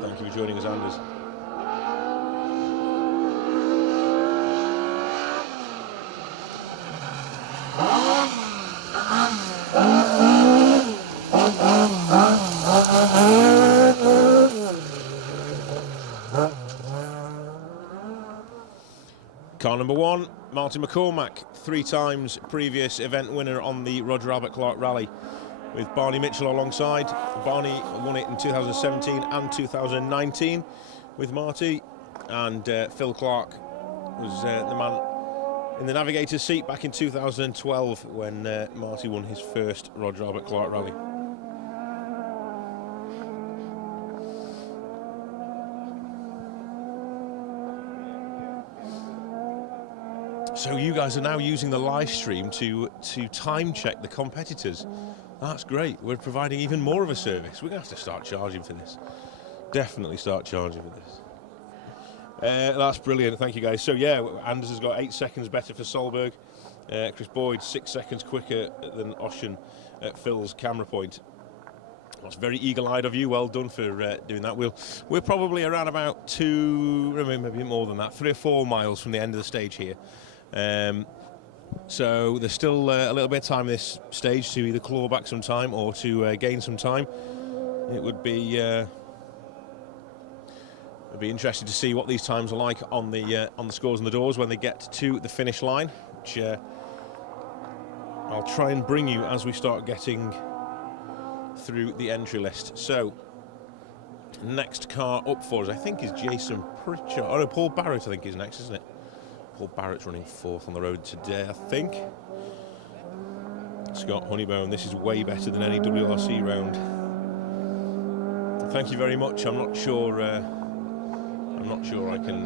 Thank you for joining us, Anders. Car number one, Martin McCormack, 3 times previous event winner on the Roger Albert Clark Rally, with Barney Mitchell alongside. Barney won it in 2017 and 2019 with Marty, and Phil Clark was the man in the navigator's seat back in 2012 when Marty won his first Roger Albert Clark Rally. So you guys are now using the live stream to time check the competitors. That's great. We're providing even more of a service. We're going to have to start charging for this. Definitely start charging for this. That's brilliant. Thank you, guys. So yeah, Anders has got 8 seconds better for Solberg. Chris Boyd 6 seconds quicker than Ocean at Phil's camera point. That's very eagle-eyed of you. Well done for doing that. We're probably around about 2, maybe more than that, 3 or 4 miles from the end of the stage here. So there's still a little bit of time in this stage to either claw back some time or to gain some time. It would be I'd be interested to see what these times are like on the scores and the doors when they get to the finish line, which I'll try and bring you as we start getting through the entry list. So next car up for us, I think, is Jason Pritchard. Oh no, Paul Barrett I think is next, isn't it? Paul Barrett's running 4th on the road today, I think. Scott Honeybone, this is way better than any WRC round. Thank you very much. I'm not sure I can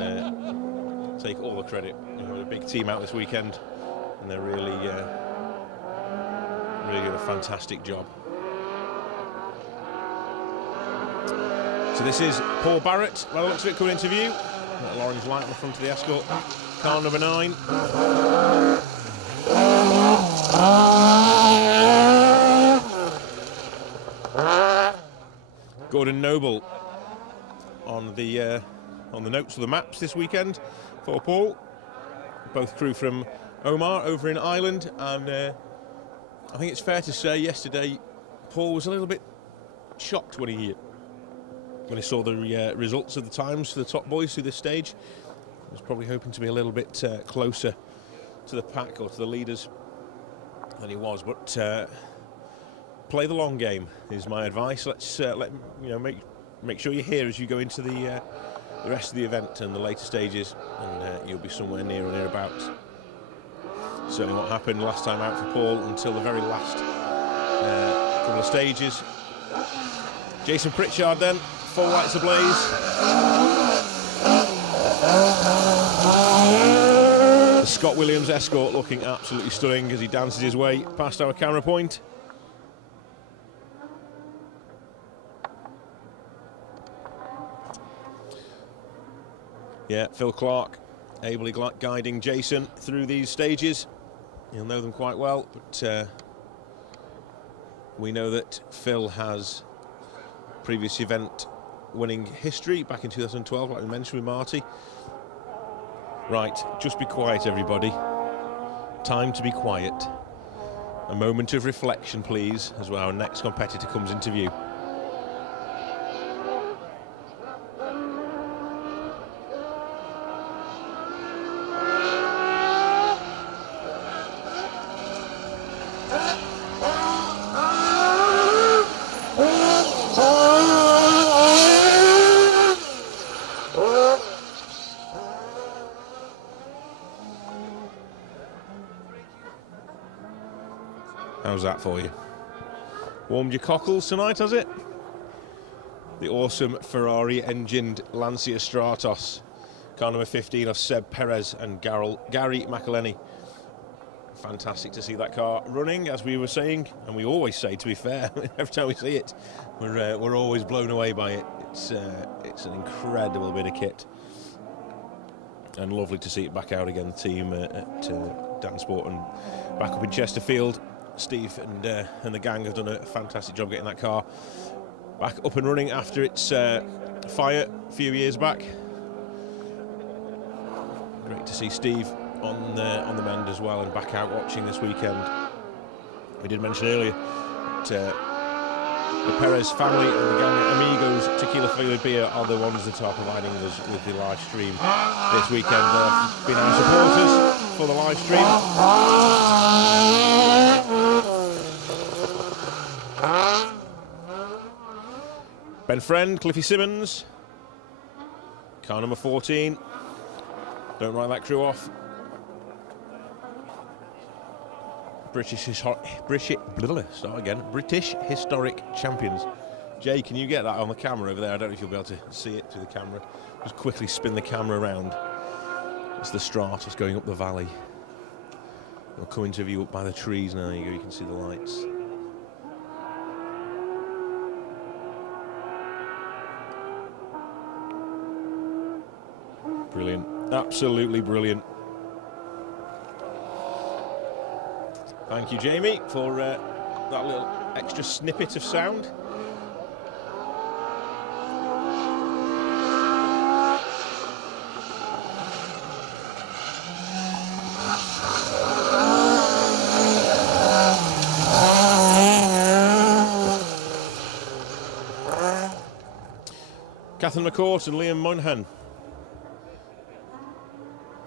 take all the credit. You know, a big team out this weekend, and they're really doing a fantastic job. So this is Paul Barrett, by the looks of it, coming into view. Little orange light on the front of the Escort. Car number 9. Gordon Noble on the notes of the maps this weekend for Paul. Both crew from Omar over in Ireland, and I think it's fair to say yesterday Paul was a little bit shocked when he saw the results of the times for the top boys through this stage. He was probably hoping to be a little bit closer to the pack or to the leaders than he was, but play the long game is my advice. Let's make sure you're here as you go into the rest of the event and the later stages, and you'll be somewhere near or nearabouts. Certainly what happened last time out for Paul until the very last couple of stages. Jason Pritchard then, full lights ablaze. The Scott Williams Escort looking absolutely stunning as he dances his way past our camera point. Yeah, Phil Clark ably guiding Jason through these stages. He'll know them quite well, but we know that Phil has previous event winning history back in 2012, like we mentioned with Marty. Right, just be quiet, everybody. Time to be quiet. A moment of reflection, please, as our next competitor comes into view. How's that for you? Warmed your cockles tonight, has it? The awesome Ferrari-engined Lancia Stratos, car number 15 of Seb Perez and Gary McElhenney. Fantastic to see that car running, as we were saying, and we always say, to be fair, every time we see it, we're always blown away by it. It's an incredible bit of kit, and lovely to see it back out again. The team at Dan Sport and back up in Chesterfield. Steve and the gang have done a fantastic job getting that car back up and running after its fire a few years back. Great to see Steve on the mend as well and back out watching this weekend. We did mention earlier that the Perez family and the gang at Amigos Tequila Fila Beer are the ones that are providing us with the live stream this weekend. They've been our supporters for the live stream. Ben Friend, Cliffy Simmons, car number 14. Don't write that crew off. British Historic Champions. Jay, can you get that on the camera over there? I don't know if you'll be able to see it through the camera. Just quickly spin the camera around. It's the Stratos going up the valley. We'll come into view up by the trees now. You can see the lights. Brilliant. Absolutely brilliant. Thank you, Jamie, for that little extra snippet of sound. Catherine McCourt and Liam Moynihan.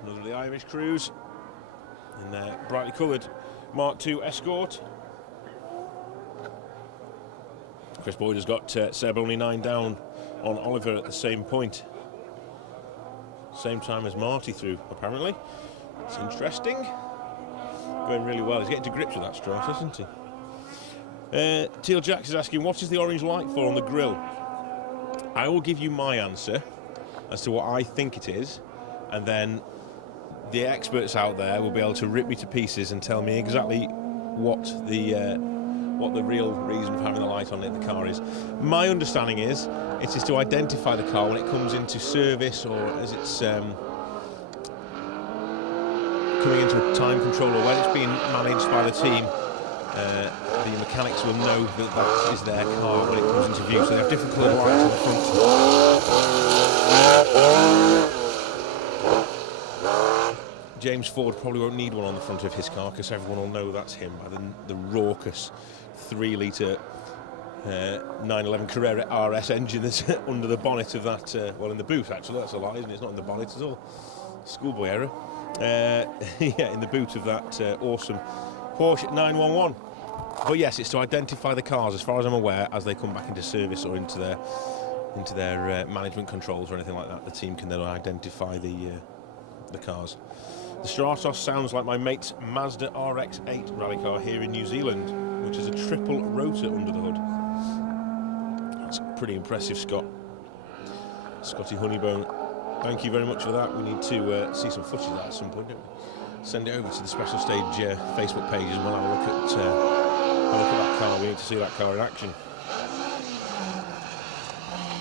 Another of the Irish crews in their brightly coloured Mark II Escort. Chris Boyd has got Seb only 9 down on Oliver at the same point. Same time as Marty through, apparently. It's interesting. Going really well. He's getting to grips with that Stratos, isn't he? Teal Jacks is asking, what is the orange light for on the grille? I will give you my answer as to what I think it is, and then the experts out there will be able to rip me to pieces and tell me exactly what the real reason for having the light on the car is. My understanding is it is to identify the car when it comes into service, or as it's coming into a time control, or when it's being managed by the team. The mechanics will know that that is their car when it comes into view. So they have different coloured lights on the front. James Ford probably won't need one on the front of his car because everyone will know that's him by the raucous 3-litre 911 Carrera RS engine that's under the bonnet of that, well, in the boot actually, that's a lie, isn't it? It's not in the bonnet at all. Schoolboy error. Yeah, in the boot of that awesome Porsche 911. But yes, it's to identify the cars, as far as I'm aware, as they come back into service or into their management controls or anything like that. The team can then identify the cars. The Stratos sounds like my mate's Mazda RX-8 rally car here in New Zealand, which is a triple rotor under the hood. That's pretty impressive, Scott. Scotty Honeybone, thank you very much for that. We need to see some footage of that at some point, don't we? Send it over to the Special Stage Facebook pages and we'll have a look at that car. We need to see that car in action.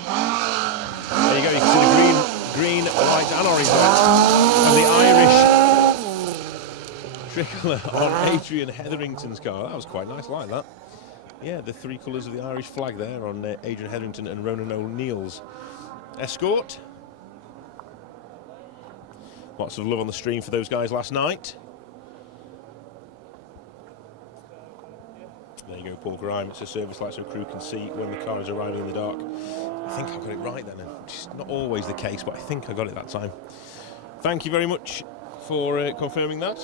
There you go, you can see the green, white and orange lights. And the Irish tricolour on Adrian Hetherington's car. That was quite nice, I like that. Yeah, the three colours of the Irish flag there on Adrian Hetherington and Ronan O'Neill's Escort. Lots of love on the stream for those guys last night. There you go, Paul Grime. It's a service light so crew can see when the car is arriving in the dark. I think I got it right then, which is not always the case, but I think I got it that time. Thank you very much for confirming that.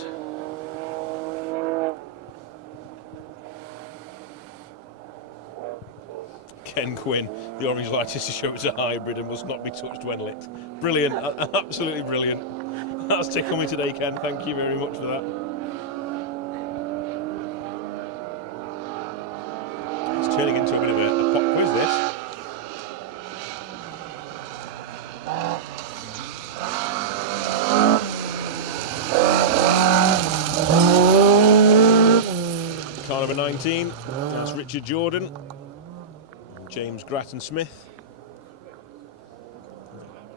Ken Quinn, the orange light is to show it's a hybrid and must not be touched when lit. Brilliant, absolutely brilliant. That's tickled me today, Ken. Thank you very much for that. It's turning into a bit of a pop quiz, this. Car number 19, that's Richard Jordan. James Grattan Smith.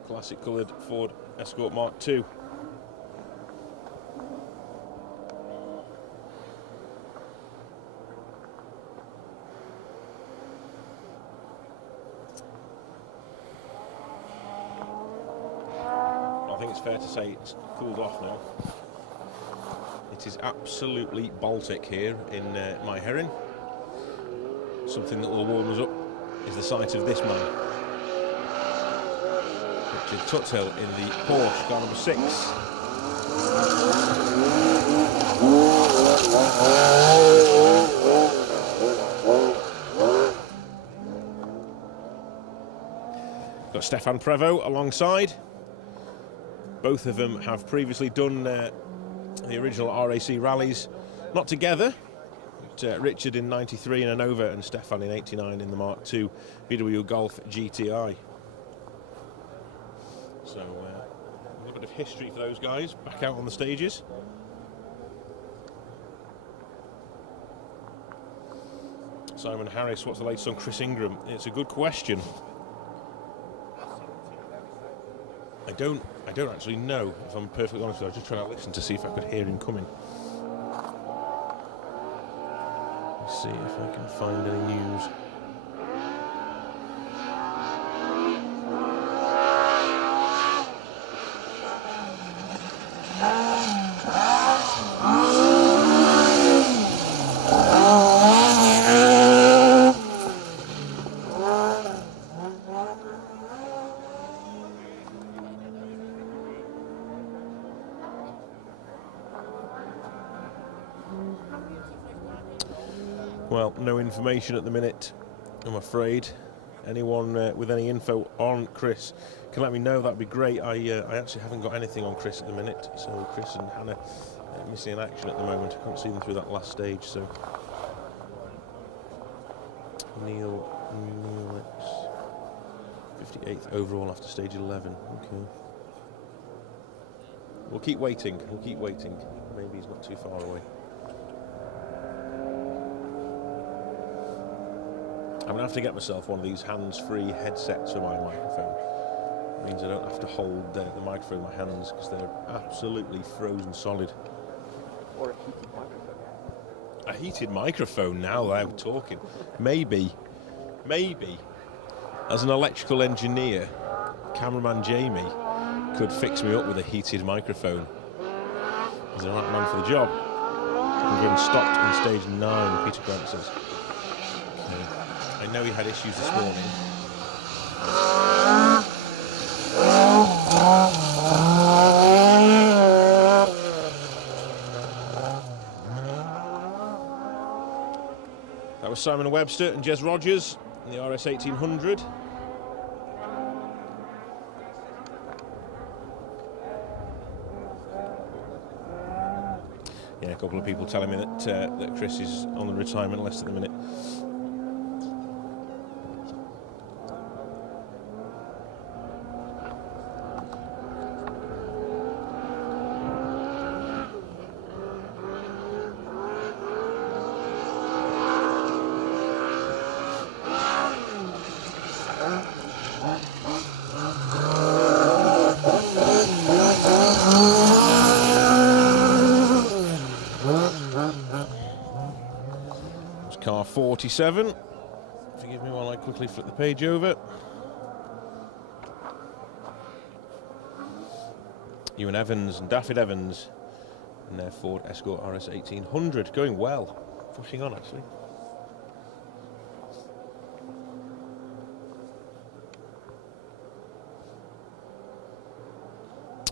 Classic coloured Ford Escort Mark II. I think it's fair to say it's cooled off now. It is absolutely Baltic here in my Heron. Something that will warm us up is the sight of this man, Richard Tuthill in the Porsche, car number 6. Got Stefan Prevost alongside. Both of them have previously done the original RAC rallies, not together. Richard in 93 in a Nova and Stefan in 89 in the Mark II VW Golf GTI. So a little bit of history for those guys back out on the stages. Simon Harris, what's the latest on Chris Ingram? It's a good question. I don't actually know, if I'm perfectly honest with you. I was just trying to listen to see if I could hear him coming. See if I can find any news. Well, no information at the minute, I'm afraid. Anyone with any info on Chris can let me know, that'd be great. I actually haven't got anything on Chris at the minute, so Chris and Hannah missing in action at the moment. I can't see them through that last stage, so. Neil, it's 58th overall after stage 11, okay. We'll keep waiting, Maybe he's not too far away. I'm going to have to get myself one of these hands-free headsets for my microphone. It means I don't have to hold the microphone in my hands because they're absolutely frozen solid. Or a heated microphone. A heated microphone now that I'm talking. Maybe, as an electrical engineer, cameraman Jamie could fix me up with a heated microphone. He's the right man for the job. I'm getting stopped in stage 9, Peter Grant says. I know he had issues this morning. That was Simon Webster and Jez Rogers in the RS 1800. Yeah, a couple of people telling me that Chris is on the retirement list at the minute. Car 47. Forgive me while I quickly flip the page over. Ewan Evans and Daffyd Evans and their Ford Escort RS 1800 going well, pushing on actually.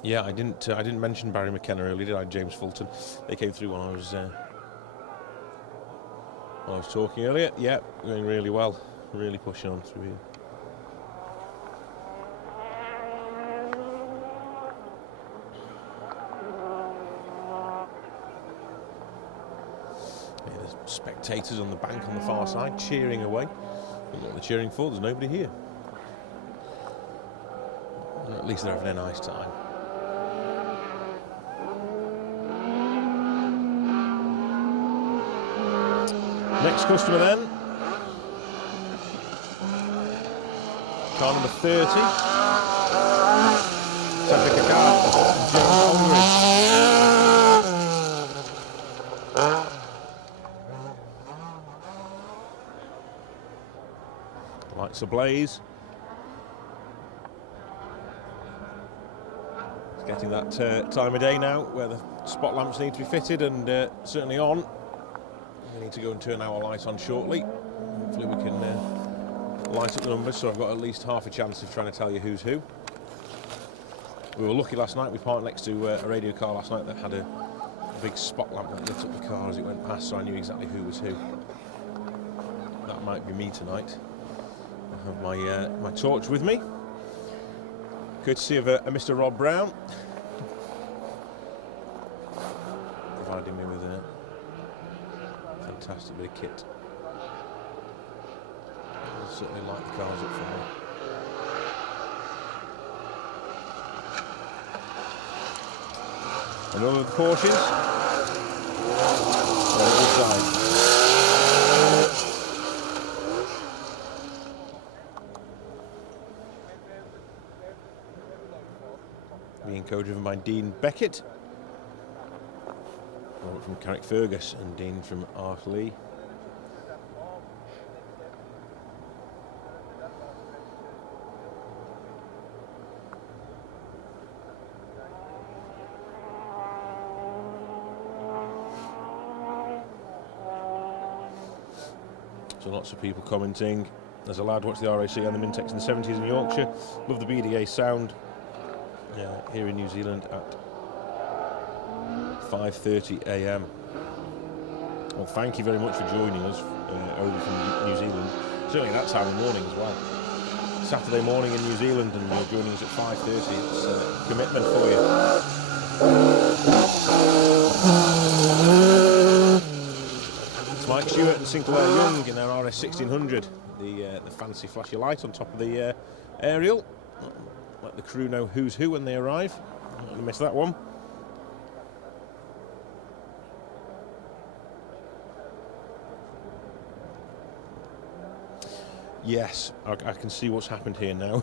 Yeah, I didn't mention Barry McKenna earlier, did I? James Fulton. They came through when I was talking earlier. Yeah, going really well, really pushing on through here. Yeah, there's spectators on the bank on the far side cheering away. And what they're cheering for? There's nobody here. Or at least they're having a nice time. Next customer then, car number 30, Tefika car, lights ablaze. It's getting that time of day now where the spot lamps need to be fitted and certainly on. We need to go and turn our light on shortly. Hopefully we can light up the numbers so I've got at least half a chance of trying to tell you who's who. We were lucky last night. We parked next to a radio car last night that had a big spot lamp that lit up the car as it went past, so I knew exactly who was who. That might be me tonight. I have my torch with me, courtesy of a Mr. Rob Brown, providing me with a fantastic bit of kit. I'll certainly light the cars up for me. Another of the Porsches. Side. Being co-driven by Dean Beckett. Robert from Carrickfergus and Dean from Arkley. So lots of people commenting. There's a lad watched the RAC and the Mintex in the 70s in Yorkshire. Love the BDA sound. Here in New Zealand at 5:30 a.m. Well, thank you very much for joining us over from New Zealand. Certainly that time of morning as well. Saturday morning in New Zealand and you're joining us at 5:30. It's a commitment for you. It's Mike Stewart and Sinclair Young in our RS 1600. The fancy flashy light on top of the aerial. Let the crew know who's who when they arrive. Don't want to miss that one. Yes, I can see what's happened here now.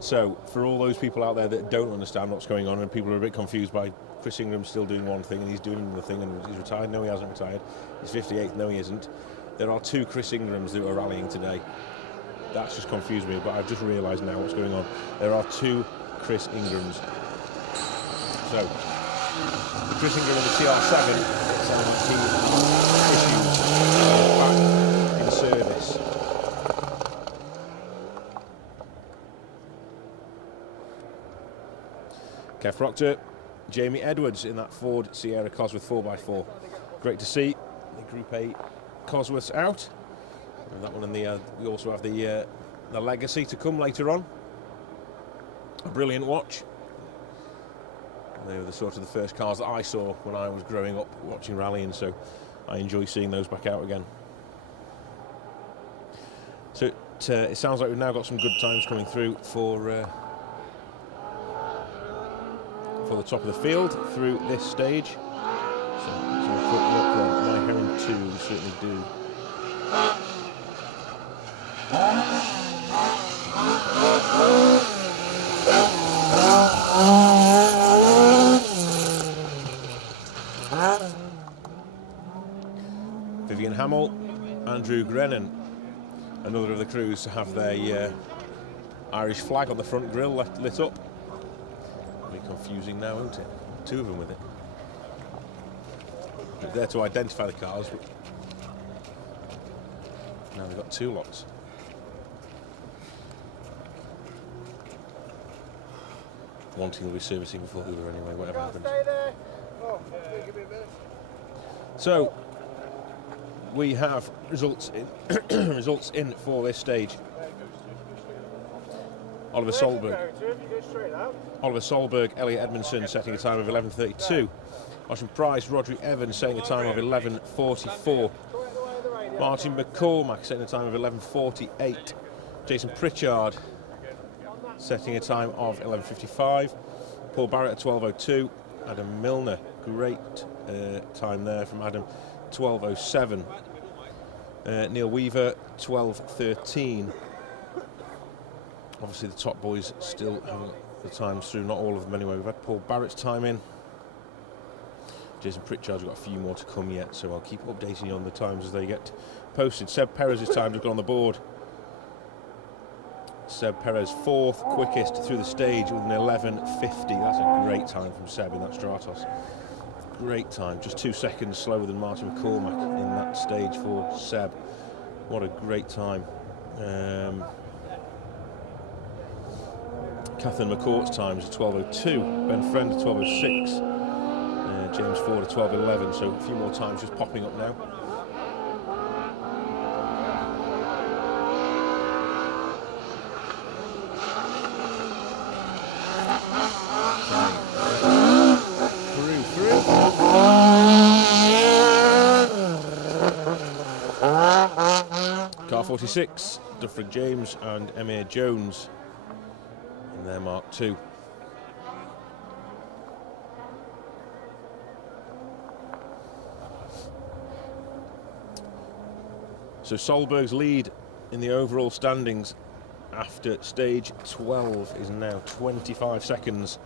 So, for all those people out there that don't understand what's going on and people are a bit confused by Chris Ingram still doing one thing and he's doing another thing and he's retired, no he hasn't retired. He's 58th, no he isn't. There are two Chris Ingrams that are rallying today. That's just confused me, but I've just realised now what's going on. There are two Chris Ingrams. So, the Chris Ingram of the TR7 gets MOT issues back in service. Kev Proctor, Jamie Edwards in that Ford Sierra Cosworth 4x4. Great to see the Group A Cosworths out. And that one, and we also have the Legacy to come later on. A brilliant watch. They were the sort of the first cars that I saw when I was growing up watching rallying, so I enjoy seeing those back out again. So it sounds like we've now got some good times coming through for the top of the field through this stage. So a quick look on my Heron 2, we certainly do. Vivian Hamill, Andrew Grennan, another of the crews to have their Irish flag on the front grille lit up. Very confusing now, isn't it? Two of them with it. They're there to identify the cars, but now they've got two lots. One team will be servicing before Hoover anyway, whatever happens. So we have results in for this stage. Oliver Solberg, Elliot Edmondson setting a time of 11:32. Ocean Price, Roderick Evans setting a time of 11:44. Martin McCormack setting a time of 11:48. Jason Pritchard setting a time of 11:55. Paul Barrett at 12:02. Adam Milner, great time there from Adam, 12:07. Neil Weaver, 12:13. Obviously the top boys still haven't the times through, not all of them anyway. We've had Paul Barrett's time in. Jason Pritchard's got a few more to come yet, so I'll keep updating you on the times as they get posted. Seb Perez's time has gone on the board. Seb Perez, fourth quickest through the stage with an 11:50. That's a great time from Seb in that Stratos. Great time, just 2 seconds slower than Martin McCormack in that stage for Seb. What a great time. Catherine McCourt's time is 12:02. Ben Friend at 12:06. James Ford at 12:11. So a few more times just popping up now. Car 46, Duffryn James and Emir Jones in their Mark II. So Solberg's lead in the overall standings after stage 12 is now 25 seconds.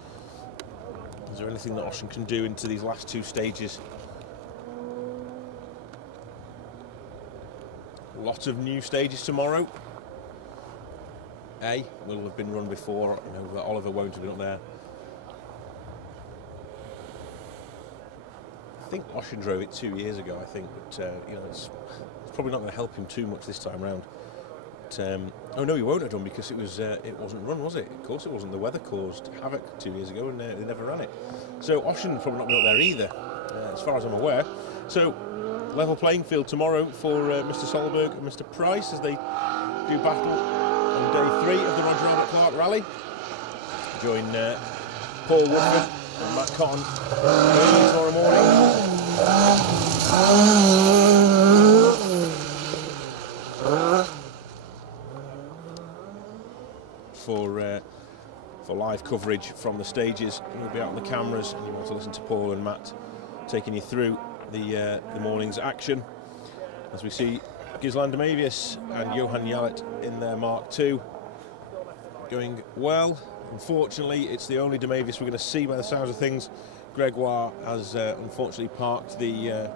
Is there anything that Ocean can do into these last two stages? Lots of new stages tomorrow. Will have been run before. You know, Oliver won't have been up there. I think Ocean drove it 2 years ago, I think, but you know, it's probably not going to help him too much this time round. But, oh no, he won't have done because it wasn't run, was it? Of course it wasn't. The weather caused havoc 2 years ago, and they never ran it. So Ocean probably not been up there either, as far as I'm aware. So level playing field tomorrow for Mr. Solberg and Mr. Price as they do battle on day 3 of the Roger Albert Clark Rally. Join Paul Woodford and Matt Cotton early tomorrow morning. For live coverage from the stages. You'll be out on the cameras and you want to listen to Paul and Matt taking you through the morning's action as we see Gisland Demavius and Johan Jallet in their Mark II going well. Unfortunately, it's the only Demavius we're going to see by the sounds of things. Gregoire has unfortunately parked the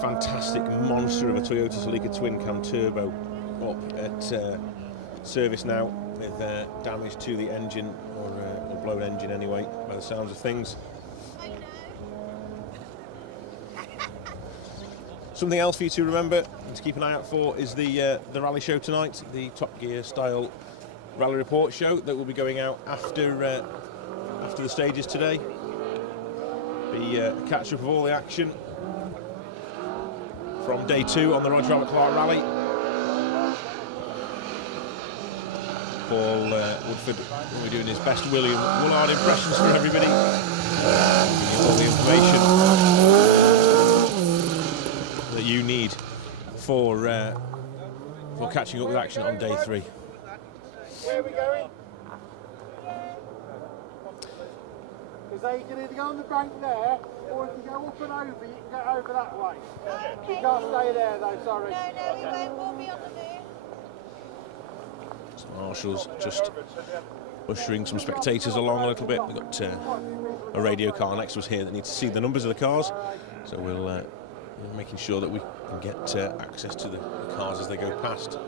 fantastic monster of a Toyota Celica twin cam turbo up at service now with damage to the engine, or blown engine anyway, by the sounds of things. Something else for you to remember and to keep an eye out for is the rally show tonight, the Top Gear style rally report show that will be going out after the stages today. Be a catch up of all the action from day 2 on the Roger Albert Clark Rally. Paul Woodford will be doing his best William Woolard impressions for everybody. All the information that you need for catching up with action on day 3. Where are we going? Because you can either go on the bank there, or if you go up and over, you can get over that way. You can't stay there though, sorry. No, we won't. We'll be on the move. Marshals just ushering some spectators along a little bit. We've got a radio car next to us here that needs to see the numbers of the cars, so we'll making sure that we can get access to the cars as they go past.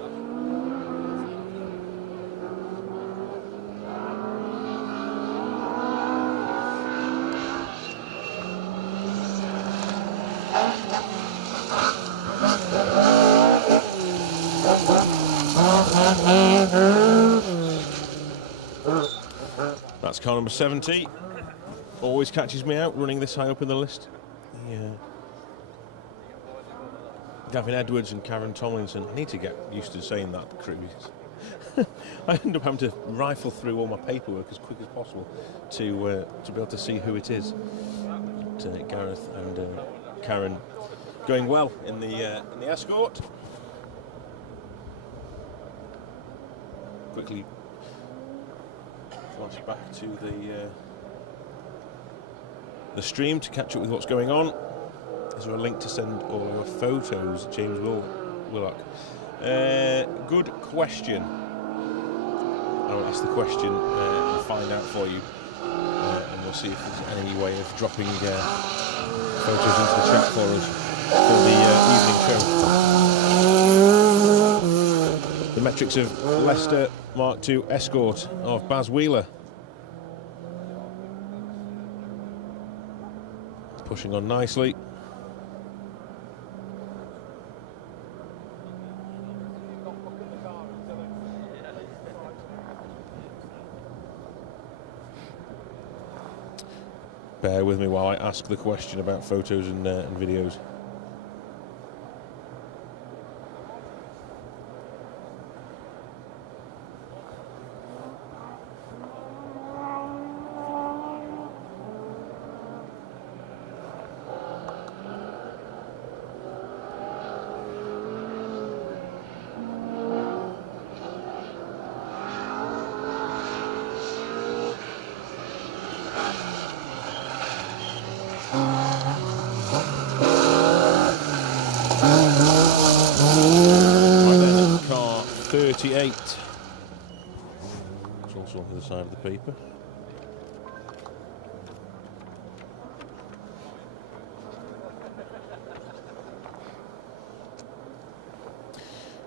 That's car number 70. Always catches me out running this high up in the list. Yeah. Gavin Edwards and Karen Tomlinson. I need to get used to saying that, crew. I end up having to rifle through all my paperwork as quick as possible to be able to see who it is. But, Gareth and Karen going well in the escort. Quickly flash back to the stream to catch up with what's going on. Is there a link to send all our photos, James Willock? Good question. I'll ask the question and find out for you, and we'll see if there's any way of dropping photos into the chat for us for the evening show. The metrics of Leicester Mark II Escort of Baz Wheeler. Pushing on nicely. Bear with me while I ask the question about photos and videos. It's also on the other side of the paper.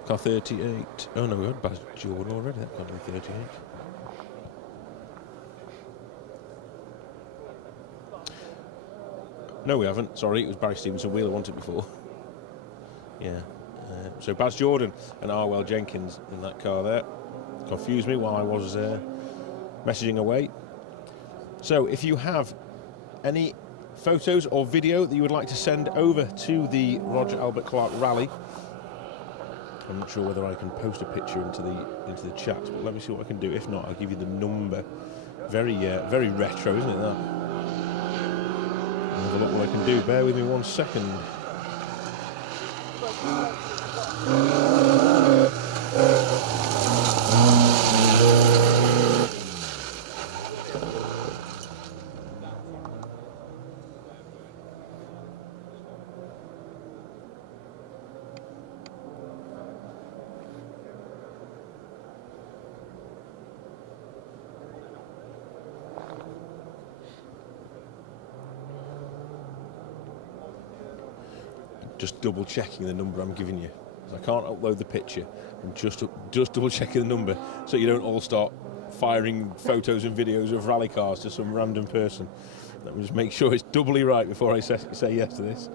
Car 38. Oh no, we had Baz Jordan already. That can't be 38. No, we haven't. Sorry, it was Barry Stevenson. Wheeler wanted it before. Yeah. So Baz Jordan and Arwell Jenkins in that car there. Confused me while I was messaging away. So if you have any photos or video that you would like to send over to the Roger Albert Clark Rally, I'm not sure whether I can post a picture into the chat, but let me see what I can do. If not, I'll give you the number. Very retro, isn't it, that? I'll have a look what I can do. Bear with me 1 second. Just double checking the number I'm giving you. I can't upload the picture. I'm just double checking the number so you don't all start firing photos and videos of rally cars to some random person. Let me just make sure it's doubly right before I say yes to this.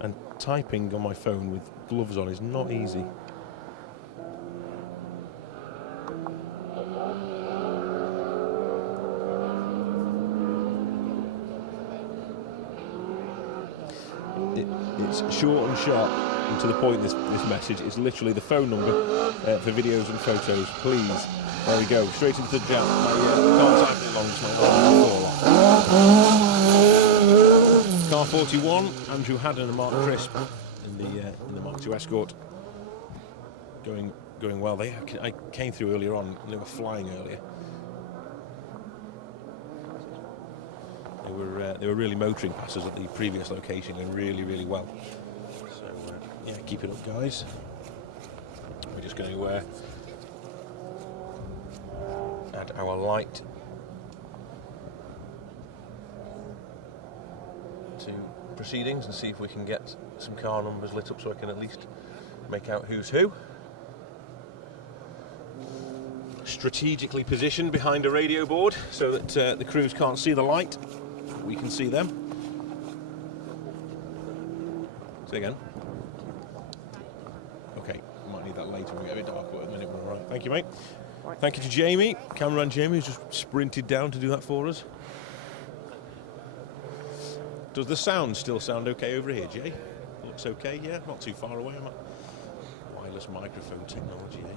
And typing on my phone with gloves on is not easy. It's short and sharp and to the point. This message is literally the phone number for videos and photos. Please, there we go, straight into the jam. Can't type it long, so Car 41, Andrew Haddon and Mark Crisp in the Mark II Escort. Going well. I came through earlier on and they were flying earlier. They were really motoring past us at the previous location and really well. So yeah, keep it up, guys. We're just going to add our light. to proceedings and see if we can get some car numbers lit up so I can at least make out who's who. Strategically positioned behind a radio board so that the crews can't see the light. We can see them. Say again. Okay, might need that later when we get a bit darker, but at the minute we're all right. Thank you, mate. Thank you to Jamie, cameraman Jamie, who's just sprinted down to do that for us. Does the sound still sound okay over here, Jay? Looks okay, yeah? Not too far away, am I? Wireless microphone technology, eh?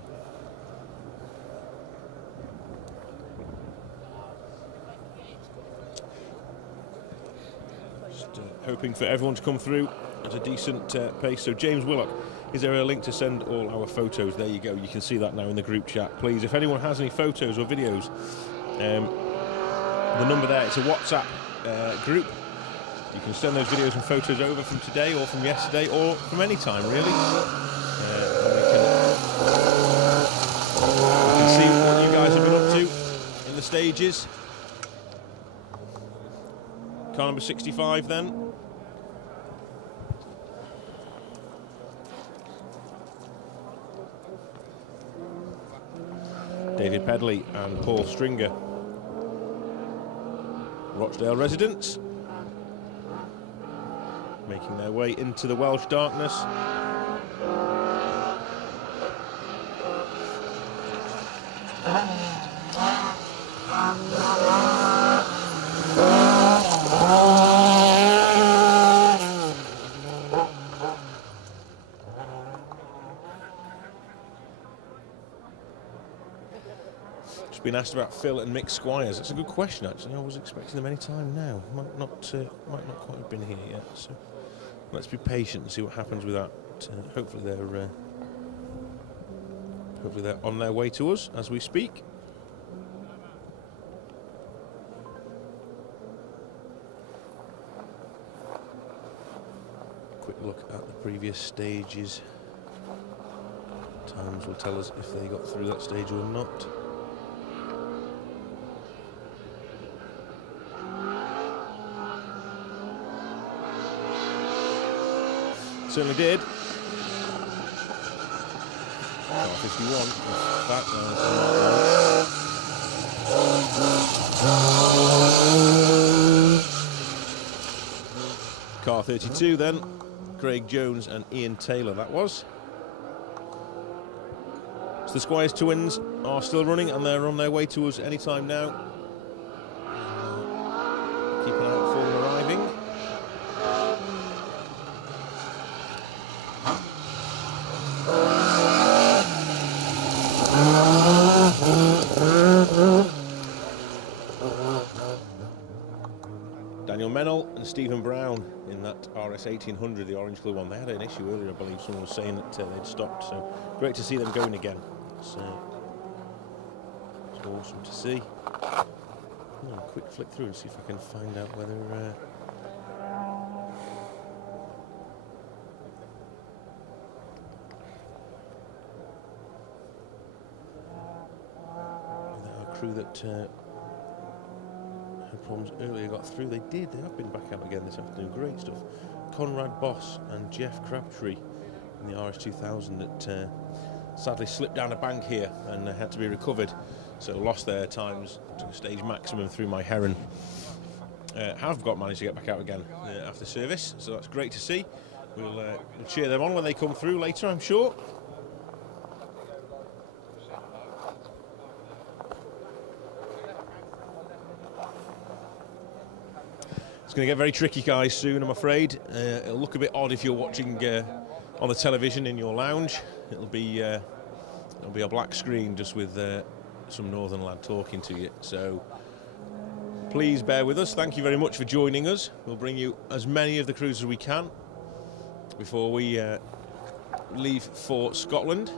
Just hoping for everyone to come through at a decent pace. So James Willock, is there a link to send all our photos? There you go, you can see that now in the group chat. Please, if anyone has any photos or videos, the number there, it's a WhatsApp group. You can send those videos and photos over from today or from yesterday or from any time, really. We can see what you guys have been up to in the stages. Car number 65 then. David Pedley and Paul Stringer, Rochdale residents, making their way into the Welsh darkness. Just been asked about Phil and Mick Squires. That's a good question, actually. I was expecting them any time now. Might not quite have been here yet. So let's be patient and see what happens with that. Hopefully they're on their way to us as we speak. Quick look at the previous stages. Times will tell us if they got through that stage or not. Certainly did. 51. That car 32 then. Craig Jones and Ian Taylor, that was. So the Squires twins are still running and they're on their way to us anytime now. Keep an eye out for them arriving. Daniel Mennell and Stephen Brown in that RS 1800, the orange colour one. They had an issue earlier, I believe someone was saying that they'd stopped, so great to see them going again. So it's awesome to see. Oh, quick flick through and see if I can find out whether our crew that had problems earlier got through. They did. They have been back out again this afternoon. Great stuff. Conrad Boss and Jeff Crabtree in the RS 2000 that sadly slipped down a bank here and had to be recovered, so lost their times to the stage maximum through my Heron. Have managed to get back out again after service, so that's great to see. We'll cheer them on when they come through later, I'm sure. It's going to get very tricky, guys, soon, I'm afraid. It'll look a bit odd if you're watching on the television in your lounge. It'll be a black screen just with some northern lad talking to you. So please bear with us. Thank you very much for joining us. We'll bring you as many of the crews as we can before we leave for Scotland.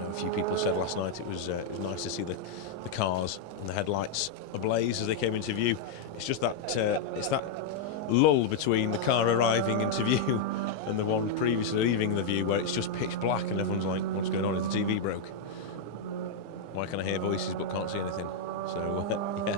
A few people said last night it was nice to see the cars and the headlights ablaze as they came into view. It's just that it's that lull between the car arriving into view and the one previously leaving the view, where it's just pitch black and everyone's like, what's going on? Is the TV broke? Why can I hear voices but can't see anything? So, yeah.